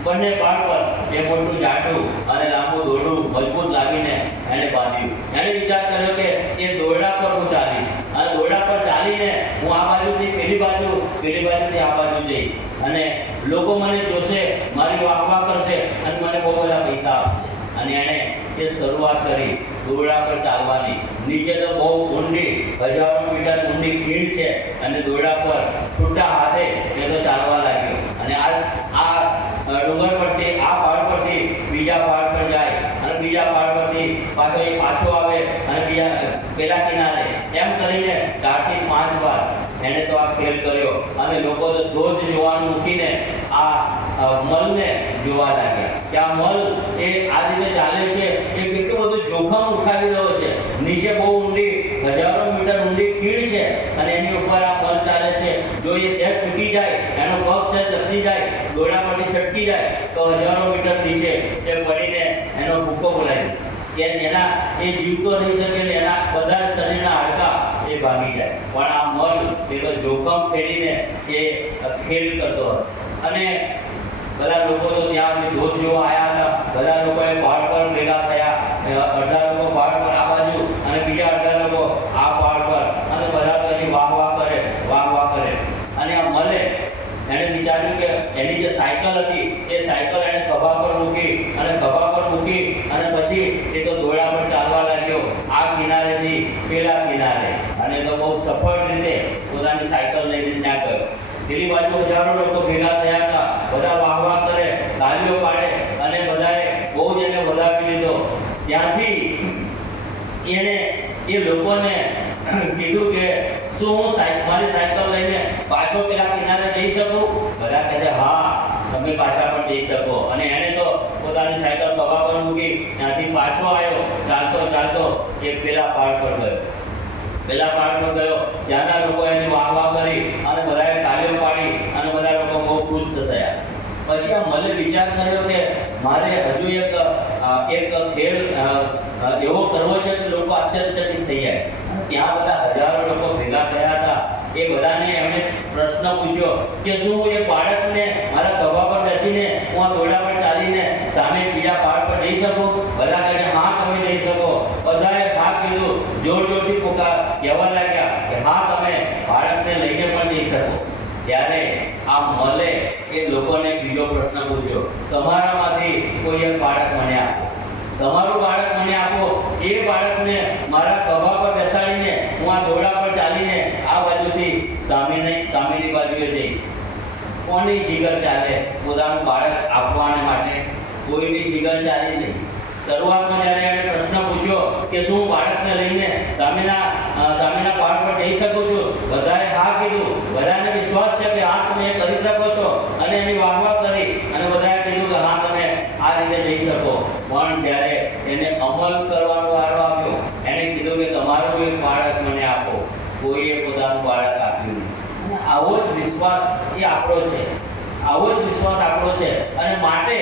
બંને પહાડ પર એ મોટું જાડું અને લાંબુ દોરડું મજબૂત લાગીને એણે બાંધ્યું. એણે વિચાર કર્યો કે એ દોરડા પર હું ચાલીશ અને દોરડા પર ચાલીને હું આ બાજુથી પેલી બાજુથી આ બાજુ જઈશ અને લોકો મને જોશે, મારી વાહ કરશે અને મને બહુ બધા પૈસા આપશે. અને એણે એ શરૂઆત કરી દોરડા પર ચાલવાની. નીચે તો બહુ ઊંડી, હજારો મીટર ઊંડી ખીણ છે અને દોરડા પર છૂટા હાથે એ તો ચાલવા લાગ્યો અને આ ડુંગર પરથી આ પહાડ પરથી બીજા પહાડ પર જાય અને બીજા પહાડ પરથી પાછો આવે અને પેલા કિનારે એમ કરીને 4 થી 5 વાર એણે તો આ ખેલ કર્યો અને લોકો તો ધોધ જોવાનું મૂકીને આ મલને જોવા લાગ્યા કે આ મલ એ આ રીતે ચાલે છે, એ કેટલું બધું જોખમ ઉઠાવી રહ્યો છે. નીચે બહુ ઊંડી, હજારો મીટર ઊંડી ખીણ છે અને એની ઉપર આ મલ ચાલે છે. જો એ સહેજ ચૂકી જાય, એનો પગ સહેજ લપસી જાય, દોરડા પરથી છટકી જાય તો હજારો મીટર નીચે એ પડીને એનો ભૂકો બોલાય કે એ જીવતો રહી શકે ને એના બધા શરીરના હાડકા એ ભાગી જાય. પણ આ મલ એ તો જોખમ ફેરીને એ ખેલ કરતો હતો અને બધા લોકો તો ત્યાં ધોધ જોવા આવ્યા હતા. બધા લોકો એ પહાડ પર ભેગા થયા. અડધા લોકો પહાડ પર આ બાજુ અને બીજા અડધા લોકો આ પહાડ પર અને બધા તો એની વાહ કરે અને આ મલે એણે વિચાર્યું કે એની જે સાયકલ હતી એ સાયકલ એણે ખભા પર મૂકી અને પછી એ તો દોરડા પર ચાલવા લાગ્યો આ કિનારેથી પેલા કિનારે અને તો બહુ સફળ રીતે પોતાની સાયકલ લઈને ત્યાં ગયો. પેલી બાજુ હજારો લોકો ભેગા થયા હતા. બધા વાહ કરે, તાળીઓ પાડે અને બધાએ બહુ જ એને વધાવી લીધો. ત્યાંથી એણે એ લોકોને કીધું કે શું હું મારી સાયકલ લઈને પાછો પેલા કિનારે જઈ શકું? બધા કહે છે હા, તમે પાછા પણ જઈ શકો. અને એણે તો પોતાની સાયકલ ખભા પર મૂકી ત્યાંથી પાછો આવ્યો ચાલતો એ પેલા પહાડ પર ગયો. ત્યાંના લોકો એની વાહ કરી અને બધાએ તાળીઓ પાડી અને બધા વિચાર કર્યો કે મારે હજુ એક ખેલ એવો કરવો છે કે લોકો આશ્ચર્યચકિત થઈ જાય. અને ત્યાં બધા હજારો લોકો ભેગા થયા હતા. એ બધાને એમણે પ્રશ્ન પૂછ્યો કે શું હું એક બાળકને મારા ખભા પર બેસીને હું આ દોરડા પર ચાલીને સામે બીજા પહાડ પર જઈ શકું? બધા કહે હા, તમે જઈ શકો. બધાએ હા કીધું. જોર જોરથી કહેવા લાગ્યા કે હા, તમે બાળકને લઈને પણ જઈ શકો. ત્યારે આ મળે એ લોકોને બીજો પ્રશ્ન પૂછ્યો, તમારામાંથી કોઈ એક બાળક મને આપો. તમારું બાળક મને આપો. એ બાળકને મારા ખભા પર બેસાડીને હું આ દોરડા પર ચાલીને આ બાજુથી સામેની બાજુએ જઈશ. કોની જીગર ચાલે પોતાનું બાળક આપવાને માટે? કોઈની જીગર ચાલે નહીં. શરૂઆતમાં જ્યારે એણે પ્રશ્ન પૂછ્યો કે શું હું બાળકને લઈને સામેના પહાડ પર જઈ શકું છું, બધાએ હા કીધું. બધાને વિશ્વાસ છે કે હા, તમે એ કરી શકો છો. અને એની વાહવાહ કરી અને બધાએ કીધું કે હા, તમે આ રીતે જઈ શકો. પણ જ્યારે એને અમલ કરવાનો વારો આવ્યો, એણે કીધું કે તમારું એક બાળક મને આપો. કોઈએ પોતાનું બાળક આપ્યું નહીં. અને આવો જ વિશ્વાસ એ આપણો છે. આવો જ વિશ્વાસ આપણો છે. અને માટે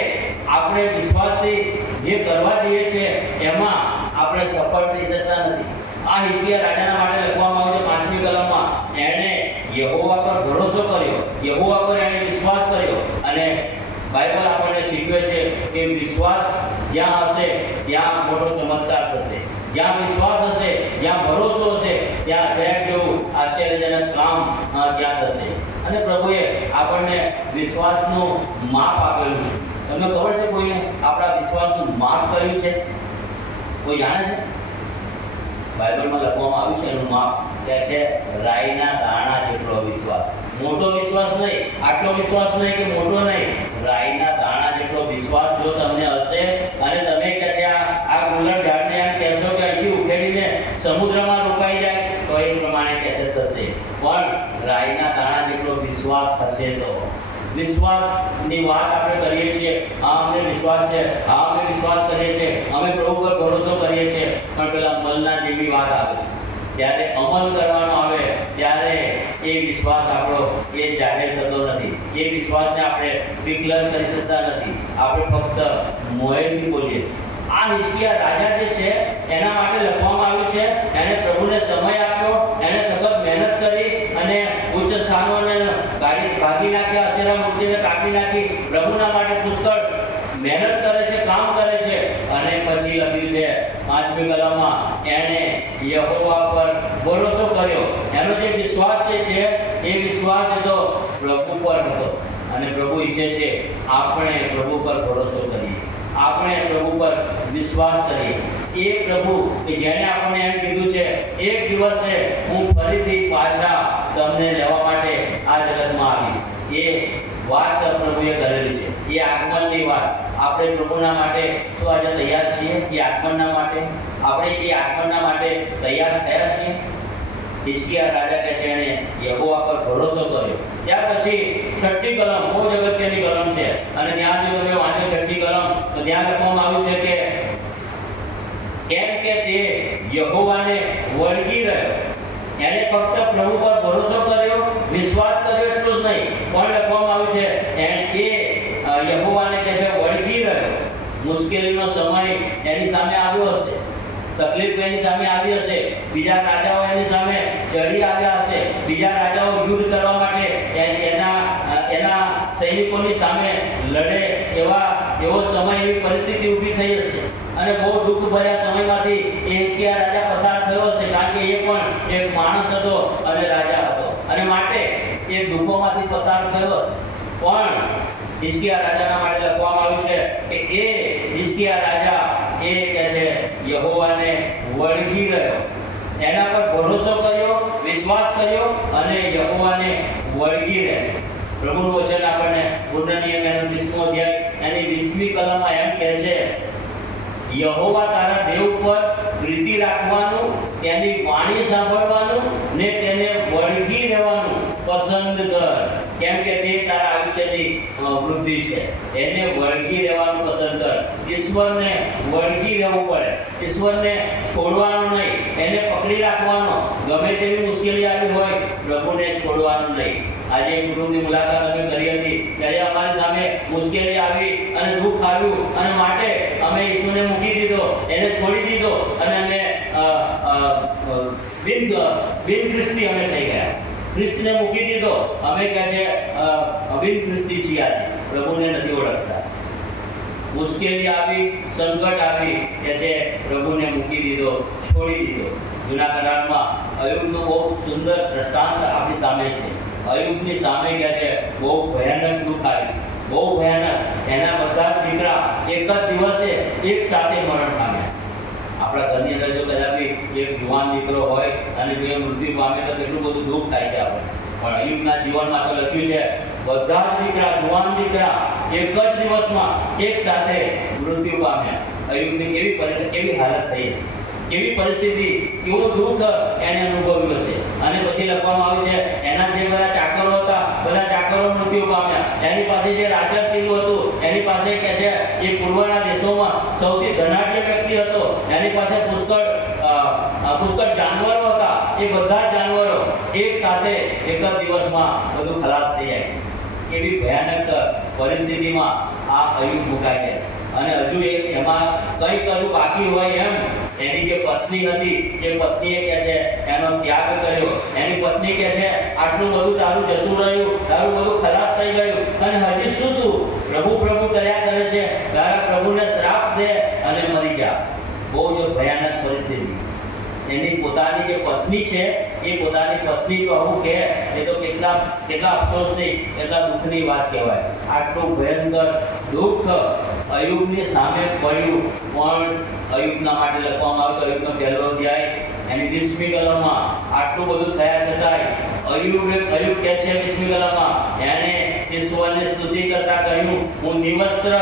આપણે વિશ્વાસથી જે કરવા જઈએ છીએ એમાં આપણે સફળ થઈ શકતા નથી. આ હિજકિયા રાજાના માટે લખવામાં આવ્યું છે 5મી કલમમાં. એણે યહોવા પર ભરોસો કર્યો, યહોવા પર એણે વિશ્વાસ કર્યો. અને બાઇબલ આપણને શીખવે છે કે વિશ્વાસ જ્યાં હશે ત્યાં મોટો ચમત્કાર થશે. જ્યાં વિશ્વાસ હશે, જ્યાં ભરોસો હશે, ત્યાં જયા જેવું આશ્ચર્યજનક કામ ત્યાં થશે. અને પ્રભુએ આપણને વિશ્વાસનું માપ આપેલું છે. તમને ખબર છે કોઈને આપણા વિશ્વાસનું માપ કર્યું છે? કોઈ જાણે છે? બાઇબલમાં લખવામાં આવ્યું છે એનું માપ કે છે રાઈના દાણા જેટલો વિશ્વાસ. મોટો વિશ્વાસ નહીં, આટલો વિશ્વાસ નહીં કે મોટો નહીં, રાઈના દાણા જેટલો વિશ્વાસ જો તમને હશે અને તમે કે છે આ ગુલર ઝાડને એમ કહેશો કે અહીંથી ઉખેડીને સમુદ્રમાં રોપાઈ જાય તો એ પ્રમાણે કે છે થશે. પણ રાઈના દાણા જેટલો વિશ્વાસ હશે તો. વિશ્વાસની વાત આપણે કરીએ છીએ, હા અમને વિશ્વાસ છે, હા અમે વિશ્વાસ કરીએ છીએ, અમે પ્રભુ પર ભરોસો કરીએ છીએ. પણ પેલા અમલના જેવી વાત આવે છે, જ્યારે અમલ કરવાનો આવે ત્યારે એ વિશ્વાસ આપણો એ જાહેર થતો નથી. એ વિશ્વાસને આપણે ડિક્લેર કરી શકતા નથી. આપણે ફક્ત મોહેથી બોલીએ. આ હિજકિયા રાજા જે છે એના માટે લખવામાં આવ્યું છે, એને પ્રભુને સમય આપ્યો, એને સખત મહેનત કરી અને ઉચ્ચ સ્થાનોને ભાગી નાખ્યા, અશેરા મૂર્તિને કાપી નાખી, પ્રભુના માટે પુષ્કળ મહેનત કરે છે, કામ કરે છે. અને પછી લખ્યું છે 5મી કલમમાં એણે યહોવા પર ભરોસો કર્યો. એનો જે વિશ્વાસ જે છે એ વિશ્વાસ તો પ્રભુ પર હતો. અને પ્રભુ ઈચ્છે છે આપણે પ્રભુ પર ભરોસો કરીએ, આપણે પ્રભુ પર વિશ્વાસ કરીએ. એ પ્રભુ કે જેણે આપણને એમ કીધું છે એક દિવસે હું ફરીથી પાછા તમને લેવા માટે આ જગતમાં આવીશ. એ વાત પ્રભુએ કરેલી છે. એ આગમનની વાત. આપણે પ્રભુના માટે તો આજે તૈયાર છીએ? એ આગમનના માટે આપણે એ આગમનના માટે તૈયાર થયા છીએ? હિજકિયા રાજા કહે છે એણે યહોવા પર ભરોસો કર્યો. ત્યાર પછી 6ઠી કલમ બહુ જ અગત્યની કલમ છે. અને ત્યાં જો તમે વાંચો 6ઠી કલમ તો ત્યાં લખવામાં આવ્યું છે કે કેમ કે તે યહોવાને વળગી રહ્યો. એને ફક્ત પ્રભુ પર ભરોસો કર્યો, વિશ્વાસ કર્યો એટલું જ નહીં, પણ લખવામાં આવ્યું છે એ યહોવાને કહે છે વળગી રહ્યો. મુશ્કેલીનો સમય એની સામે આવ્યો હશે, તકલીફ એની સામે આવી હશે, બીજા રાજાઓ એની સામે ચડી આવ્યા હશે, બીજા રાજાઓ યુદ્ધ કરવા માટે એના સૈનિકોની સામે લડે એવો સમય, એવી પરિસ્થિતિ ઊભી થઈ હશે. અને બહુ દુઃખ ભર્યા સમયમાંથી હિજકિયા રાજા પસાર થયો હશે, કારણ કે એ પણ એક માણસ હતો અને રાજા હતો. અને માટે એ દુઃખોમાંથી પસાર થયો હશે. પણ હિજકિયા રાજાના માટે લખવામાં આવ્યું છે કે એ હિજકિયા રાજા એ કહે છે યહોવાને વળગી રહ્યો, એના પર ભરોસો કર્યો, વિશ્વાસ કર્યો અને યહોવાને વળગી રહ્યો. પ્રભુનું વચન આપણને પૂર્ણ નિયમ એનો 30મો અધ્યાય એની 20મી કલમમાં એમ કહે છે યહોવા તારા દેવ પર પ્રીતિ રાખવાનું, તેની વાણી સાંભળવાનું ને તેને વળગી રહેવાનું પસંદ કર, કેમ કે તે તારા આયુષ્યની વૃદ્ધિ છે એને વળગી રહેવાનું પસંદ કર. ઈશ્વરને વળગી રહેવું પડે, ઈશ્વરને છોડવાનું નહીં, એને પકડી રાખવાનો. ગમે તેવી મુશ્કેલી આવી હોય પ્રભુને છોડવાનું નહીં. આજે કુટુંબની મુલાકાત અમે કરી હતી ત્યારે અમારી સામે મુશ્કેલી આવી અને દુઃખ આવ્યું અને માટે અમે ઈશ્વરને મૂકી દીધો, એને છોડી દીધો અને અમે બિન ખ્રિસ્તી અમે થઈ ગયા. ખ્રિસ્તને મૂકી દીધો, અમે કહે છે બિન ખ્રિસ્તી છીએ. આજે પ્રભુને નથી ઓળખતા. મુશ્કેલી આવી, સંકટ આવી કે છે પ્રભુને મૂકી દીધો, છોડી દીધો. જૂના કરારમાં અયુબનું બહુ સુંદર દ્રષ્ટાંત આપણી સામે છે. અયુબની સામે કહે છે બહુ ભયાનક દુઃખ આવ્યું, બહુ ભયાનક. એના બધા જ દીકરા એક જ દિવસે એક સાથે મરણ પામ્યા. આપણા ઘરની અંદર જો કદાચ એક જુવાન દીકરો હોય અને જો એ મૃત્યુ પામે તો કેટલું બધું દુઃખ થાય છે આપણે. પણ અયુબના જીવનમાં તો લખ્યું છે બધા જ દીકરા, જુવાન દીકરા એક જ દિવસમાં એક સાથે મૃત્યુ પામ્યા. અયુબની કેવી હાલત થઈ છે, કેવી પરિસ્થિતિ, કેવું દુઃખ એને અનુભવ્યું હશે. અને પછી લખવામાં આવ્યું છે એના જે બધા ચાકરો હતા બધા ચાકરો મૃત્યુ પામ્યા. એની પાસે જે રાજા કિલ્લું હતું એની પાસે કે છે એ પૂર્વના દેશોમાં સૌથી ધનાઢ્ય વ્યક્તિ હતો. એની પાસે પુષ્કળ જાનવરો હતા. એ બધા જાનવરો એક સાથે એક જ દિવસમાં બધું ખલાસ થઈ જાય છે. કેવી ભયાનક પરિસ્થિતિમાં આ અયુબ મુકાઈ ગયા. અને હજુ એમાં કંઈક હજુ બાકી હોય એમ. એની જે પત્ની હતી એ પત્નીએ કે છે એનો ત્યાગ કર્યો. એની પત્ની કે છે આટલું બધું તારું જતું રહ્યું, તારું બધું ખલાસ થઈ ગયું અને હજી શું તું પ્રભુ પ્રભુ કર્યા કરે છે, તારા પ્રભુને શ્રાપ દે અને મરી જા. બહુ જ ભયાનક પરિસ્થિતિ. એની પોતાની જે પત્ની છે એ પોતાની પત્ની તો આવું કે એ તો કેટલા અફસોસની, કેટલા દુઃખની વાત કહેવાય. આટલું ભયંકર દુઃખ અયુબની સામે પડ્યું. પણ અયુબના માટે લખવામાં આવ્યું અયુબનો પહેલો અધ્યાય એની 20મી કલમમાં આટલું બધું થયા છતાંય અયુબ કહે છે 20મી કલમમાં એને ઈશ્વરને સ્તુતિ કરતા કહ્યું હું નિવસ્ત્ર,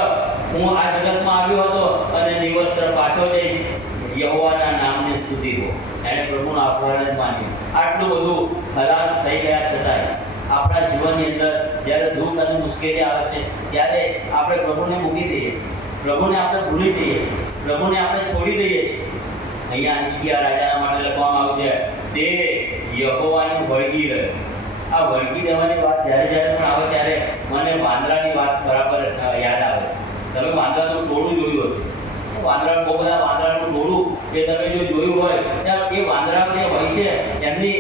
હું આ જગતમાં આવ્યો હતો અને નિવસ્ત્ર પાછો જઈશ. યહોવાના નામની સ્તુતિ હો. એને પ્રભુનો આભાર જ માન્યો. આટલું બધું ખલાસ થઈ ગયા છતાંય આપણા જીવનની અંદર જ્યારે દુઃખ અને મુશ્કેલી આવે છે ત્યારે આપણે પ્રભુને મૂકી દઈએ છીએ, પ્રભુને આપણે ભૂલી દઈએ છીએ, પ્રભુને આપણે છોડી દઈએ છીએ. અહીંયા હિજકિયા રાજાના માટે લખવામાં આવ્યું છે તે યહોવાને વળગી રહ્યો. આ વળગી રહેવાની વાત જ્યારે પણ આવે ત્યારે મને વાંદરાની વાત બરાબર યાદ આવે. તમે વાંદરાનું ટોળું જોયું હશે. વાંદરા, બહુ બધા વાંદરાનું ટોળું જે તમે જો જોયું હોય ત્યાં એ વાંદરા જે હોય છે એમની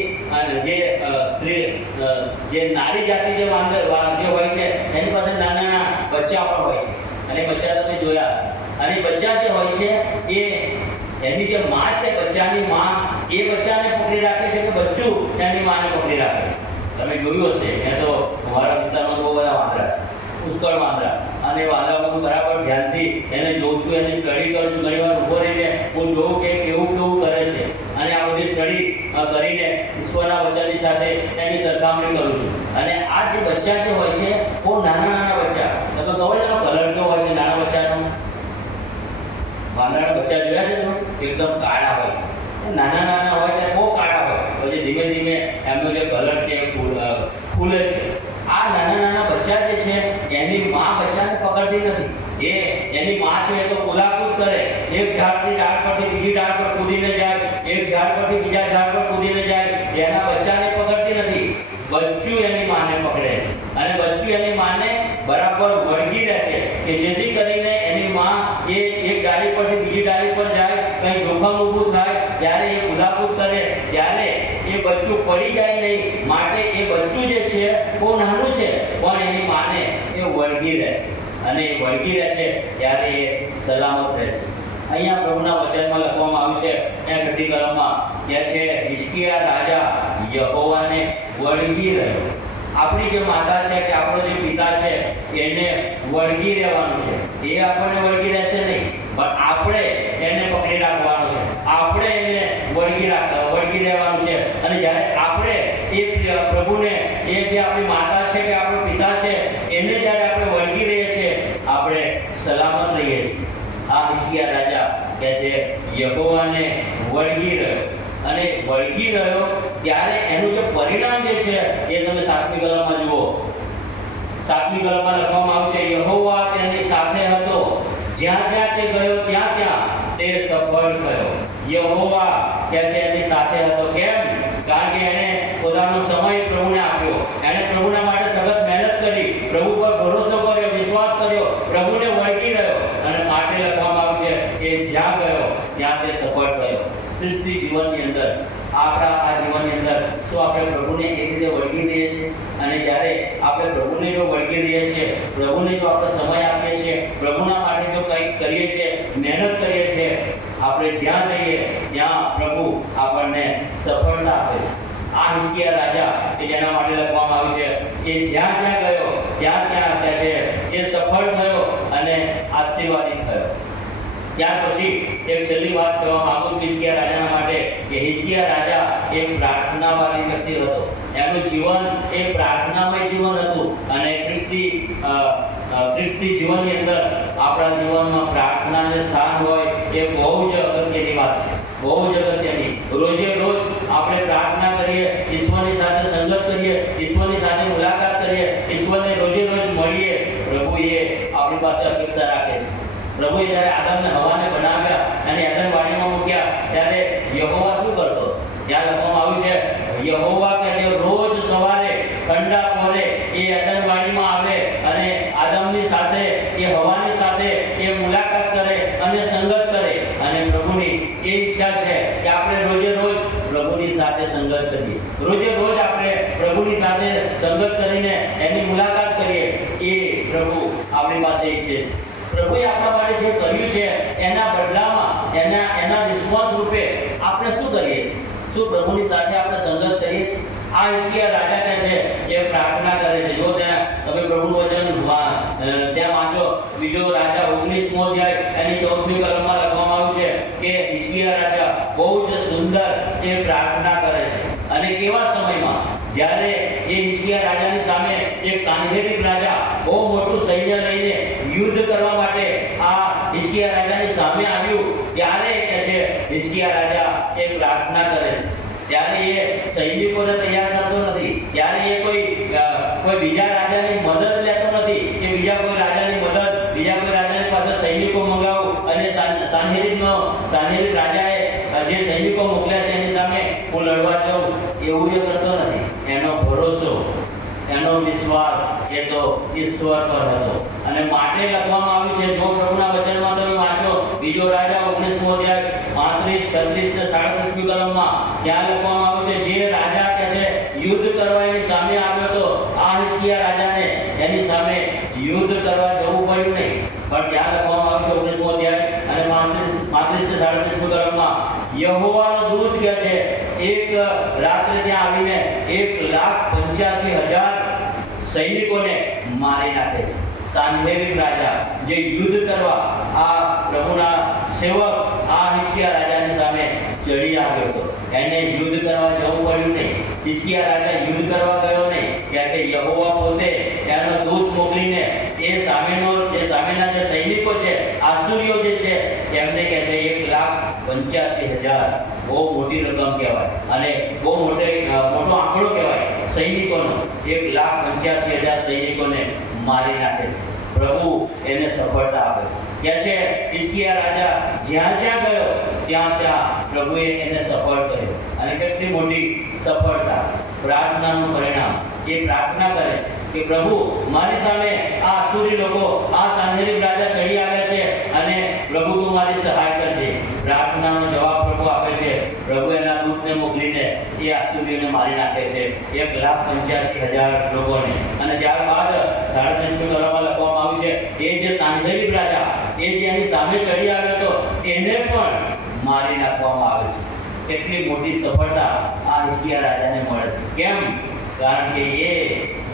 જે નારી જાતિ જે વાંદર જે હોય છે એની પાસે નાના નાના બચ્ચા પણ હોય છે. અને બચ્ચા તમે જોયા હશે. અને બચ્ચા જે હોય છે એ એની જે માં છે, બચ્ચાની માં એ બચ્ચાને પકડી રાખે છે કે બચ્ચું એની માને પકડી રાખે છે. તમે જોયું હશે. એ તો અમારા વિસ્તારમાં બહુ બધા વાંદરા છે, પુષ્કળ વાંદરા. અને વાંદરા બધું બરાબર ધ્યાનથી એને જોઉં છું, એની સ્ટડી કરું છું. ઘણી વાર ઊભો રહીને હું જોઉં કે કેવું કરે છે. અને આ બધી સ્ટડી કરીને ઈશ્વરના વચનની સાથે એની સરખામણી કરું છું. અને આ જે બચ્ચા જે હોય છે બહુ નાના બચ્ચા, તમે ખબર છે કલર કેવો હોય છે નાના બચ્ચાનો? વાંદરાના બચ્ચા જોયા છે તમે? એકદમ કાળા હોય છે. નાના હોય ત્યારે બહુ કાળા હોય, પછી ધીમે ધીમે એમનો જે કલર છે એ ખુલે છે. આ નાના બચ્ચા જે છે એની માં બચ્ચાને પકડતી નથી. એની માં છે એ તો કૂદાકૂદ કરે. એક ઝાડની ડાળ પરથી બીજી ડાળ પર કૂદીને જાય, એક ઝાડ પરથી બીજા ઝાડ પર કૂદીને જાય. એના બચ્ચાને પકડતી નથી. બચ્ચું એની માને પકડે છે અને બચ્ચું એની માને બરાબર વળગી રહે છે કે જેથી કરીને એની માં એ એક ડાળી પરથી બીજી ડાળી પર જાય, કંઈ જોખમ ઊભું થાય ત્યારે એ કૂદાકૂદ કરે ત્યારે એ બચ્ચું પડી જાય નહીં. માટે એ બચ્ચું જે છે બહુ નાનું છે પણ એની માને એ વળગી રહે છે અને એ વળગી રહે છે ત્યારે એ સલામત રહે છે. અહીંયા પ્રભુના વચનમાં લખવામાં આવ્યું છે ત્યાં 6ઠી કલમમાં કે છે હિજકિયા રાજા યહોવાને વળગી રહ્યો. આપણી જે માતા છે કે આપણો જે પિતા છે એને વળગી રહેવાનું છે. એ આપણને વળગી રહેશે નહીં પણ આપણે એને પકડી રાખવાનું છે. આપણે એને વળગી રહેવાનું છે. અને જ્યારે આપણે એ પ્રભુને, એ જે આપણી માતા છે કે આપણો પિતા છે એને જ્યારે આપણે વળગી રહીએ છીએ આપણે સલામત રહીએ છીએ. આ હિજકિયા રાજા કે છે યહોવાને વળગી રહ્યો. અને વળગી રહ્યો ત્યારે એનું જે પરિણામ જે છે એ તમે 7મી કલમમાં જુઓ. 7મી કલમમાં લખવામાં આવ્યું છે, યહોવા તેની સાથે હતો, જ્યાં જ્યાં તે ગયો ત્યાં ત્યાં તે સફળ થયો. યહોવા કે છે એની સાથે હતો. કેમ? કારણ કે એને પોતાનો સમય પ્રભુને આપ્યો, એને પ્રભુના માટે સખત મહેનત કરી, પ્રભુ પર ભરોસો કર્યો, વિશ્વાસ કર્યો, પ્રભુને વળગી રહ્યો, અને માટે લખવામાં આવ્યું છે કે જ્યાં ગયો ત્યાં તે સફળ થયો. ખ્રિસ્તી જીવનની અંદર, આપણા આ જીવનની અંદર શું આપણે પ્રભુને એક રીતે વળગી રહીએ છીએ? અને જ્યારે આપણે પ્રભુને જો વળગી રહીએ છીએ, પ્રભુને જો આપણે સમય આપીએ છીએ, પ્રભુના માટે જો કંઈક કરીએ છીએ, મહેનત કરીએ છીએ, આપણે જ્યાં જઈએ ત્યાં પ્રભુ આપણને સફળતા આપે છે. આ હિજકિયા રાજા કે જેના માટે લખવામાં આવ્યું છે કે જ્યાં જ્યાં ગયો ત્યાં ત્યાં કહે છે એ સફળ થયો અને આશીર્વાદિત થયો. ત્યાર પછી એક છેલ્લી વાત કહેવા માંગુ છું હિજકિયા રાજાના માટે કે હિજકિયા રાજા એક પ્રાર્થનાવાદી વ્યક્તિ હતો. એનું જીવન એ પ્રાર્થનામય જીવન હતું. અને ખ્રિસ્તી જીવનની અંદર આપણા જીવનમાં પ્રાર્થનાને સ્થાન હોય એ બહુ જ અગત્યની વાત છે, બહુ જ અગત્યની. રોજે રોજ આપણે પ્રાર્થના કરીએ, ઈશ્વરની સાથે સંગત કરીએ, ઈશ્વરની સાથે મુલાકાત કરીએ, ઈશ્વરને રોજે રોજ મળીએ. પ્રભુ એ આપણી પાસે અપેક્ષા રાખે છે. પ્રભુએ જ્યારે આદમને હવાને બનાવ્યા અને એદનવાડીમાં મૂક્યા ત્યારે યહોવા શું કરતો? ત્યાં લખવામાં આવ્યું છે, યહોવા કે છે રોજ સવારે ઠંડા પોરે એ એદનવાડીમાં આવે અને આદમની સાથે, એ હવાની સાથે એ મુલાકાત કરે અને સંગત કરે. અને પ્રભુની એ ઈચ્છા છે કે આપણે રોજે રોજ પ્રભુની સાથે સંગત કરીએ, રોજે રોજ આપણે પ્રભુની સાથે સંગત કરીને એની મુલાકાત કરીએ. એ પ્રભુ આપણી પાસે ઈચ્છે છે. પ્રભુએ આપણા માટે જે કર્યું છે એના બદલામાં, એના રિસ્પોન્સ રૂપે આપણે શું કરીએ છીએ? શું પ્રભુની સાથે આપણે સંગત કરીએ છીએ? આ હિજકિયા રાજા કહે છે એ પ્રાર્થના કરે છે. જો ત્યાં તમે પ્રભુનું વચન ત્યાં વાંચો, બીજો રાજા 19મો અધ્યાય એની 14મી કલમમાં લખવામાં આવ્યું છે કે હિજકિયા રાજા બહુ જ સુંદર એ પ્રાર્થના કરે છે. અને કેવા સમયમાં? જ્યારે એ હિજકિયા રાજાની સામે એક સાંહેરીબ રાજા બહુ મોટું સૈન્ય લઈને યુદ્ધ કરવા માટે આ હિજકિયા રાજાની સામે આવ્યું, ત્યારે કે છે હિજકિયા રાજા એ પ્રાર્થના કરે છે. ત્યારે એ સૈનિકોને તૈયાર કરતો નથી, ત્યારે એ કોઈ બીજા રાજાની મદદ લેતો નથી કે બીજા કોઈ રાજાની રાજાની પાસે સૈનિકો મંગાવું અને સાંહેરીબ રાજાએ જે સૈનિકો મોકલ્યા છે એની સામે હું લડવા જાઉં, એવું એ કરતો નથી. એનો ભરોસો, એનો વિશ્વાસ એ તો ઈશ્વર પર હતો. અને માટે લખવામાં આવ્યું છે, જો પ્રભુના વચનમાં તમે વાંચો, બીજો રાજા 19મો અધ્યાય 35, 36 ને 37મી કલમમાં ત્યાં લખવામાં આવ્યું છે, જે રાજા કે છે યુદ્ધ કરવા એની સામે આવ્યો તો આ હિજકિયા રાજાને એની સામે યુદ્ધ કરવા જવું પડ્યું નહીં. પણ ત્યાં લખવામાં આવ્યું છે 19મો અધ્યાય અને 35 ને 37મી કલમમાં, યહોવાનો દૂત કે છે એક રાત્રે ત્યાં આવીને 1,85,000 સૈનિકોને મારી નાખે છે. સાંહેરીબ રાજા જે યુદ્ધ કરવા આ પ્રભુના સેવક આ હિજકિયા રાજાની સામે ચડી આવ્યો હતો, એને યુદ્ધ કરવા જવું પડ્યું નહીં. હિજકિયા રાજા યુદ્ધ કરવા ગયો નહીં, કે યહોવા પોતે એનો દૂત મોકલીને એ સામેના જે સૈનિકો છે, આસુરીઓ જે છે, એમને કહે છે 1,85,000. બહુ મોટી રકમ કહેવાય અને બહુ મોટો આંકડો કહેવાય સૈનિકોનો. 1,85,000 સૈનિકોને મારી નાખે છે. પ્રભુ એને સફળતા આપે છે. કે છે હિજકિયા રાજા જ્યાં જ્યાં ગયો ત્યાં ત્યાં પ્રભુએ એને સફળ કર્યો. અને કેટલી મોટી સફળતા! પ્રાર્થનાનું પરિણામ. એ પ્રાર્થના કરે છે કે પ્રભુ મારી સામે આ આસુરી લોકો, આ સાંહેરીબ રાજા ચડી આવ્યા છે અને પ્રભુ તું મારી સહાય કરજે. પ્રાર્થનાનો જવાબ પ્રભુ આપે છે. પ્રભુ એના દૂતને મોકલીને એ આસુરીઓને મારી નાખે છે, 1,85,000 લોકોને. અને ત્યારબાદ 37મી કલમમાં લખવામાં આવ્યું છે, એ જે સાંહેરીબ રાજા એ જેની સામે ચડી આવ્યો હતો એને પણ મારી નાખવામાં આવે છે. કેટલી મોટી સફળતા આ હિજકિયા રાજાને મળે છે. કેમ? કારણ કે એ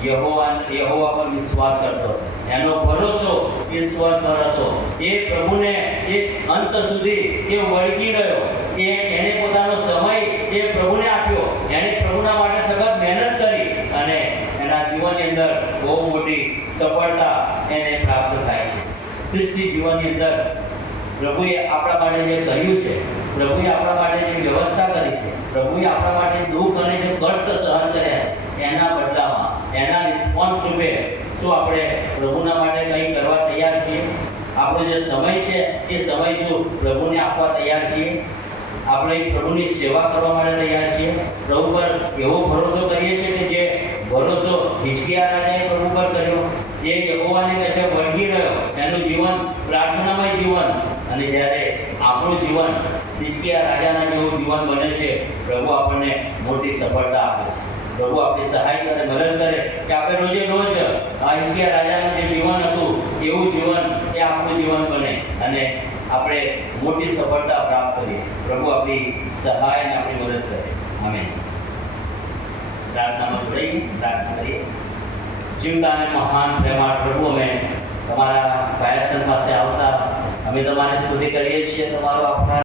યહોવા પર વિશ્વાસ કરતો હતો. એનો ભરોસો ઈશ્વર પર હતો. એ પ્રભુને એ અંત સુધી એ વળગી રહ્યો. એને પોતાનો સમય એ પ્રભુને આપ્યો. એને પ્રભુના માટે સખત મહેનત કરી અને એના જીવનની અંદર બહુ મોટી સફળતા એને પ્રાપ્ત થાય છે. ખ્રિસ્તી જીવનની અંદર પ્રભુએ આપણા માટે જે કર્યું છે, પ્રભુએ આપણા માટે જે વ્યવસ્થા કરી છે, પ્રભુએ આપણા માટે દુઃખ અને જે કષ્ટ સહન કર્યા છે, એના બદલામાં, એના રિસ્પોન્સ રૂપે શું આપણે પ્રભુના માટે કંઈ કરવા તૈયાર છીએ? આપણો જે સમય છે એ સમય શું પ્રભુને આપવા તૈયાર છીએ? આપણે પ્રભુની સેવા કરવા માટે તૈયાર છીએ? પ્રભુ પર એવો ભરોસો કરીએ છીએ કે જે ભરોસો હિજકિયા રાજાએ પ્રભુ પર કર્યો, જે યહોવાને કશે વળગી રહ્યો, એનું જીવન પ્રાર્થનામય જીવન. અને જ્યારે આપણું જીવન હિજકિયા રાજાના જેવું જીવન બને છે, પ્રભુ આપણને મોટી સફળતા આપે. પ્રભુ આપણી સહાય કરે, મદદ કરે કે આપણે રોજે રોજ આ હિજકિયા રાજાનું જે જીવન હતું એવું જીવન એ આપણું જીવન બને અને આપણે મોટી સફળતા પ્રાપ્ત કરીએ. પ્રભુ આપણી સહાય અને આપણી મદદ કરે. આમેન. પ્રાર્થનામાં જોડાઈએ, પ્રાર્થના કરીએ. જીવતા અને મહાન પ્રેમાળ પ્રભુ, અમે તમારા કાયાસન પાસે આવતા અમે તમારી સ્તુતિ કરીએ છીએ, તમારો આભાર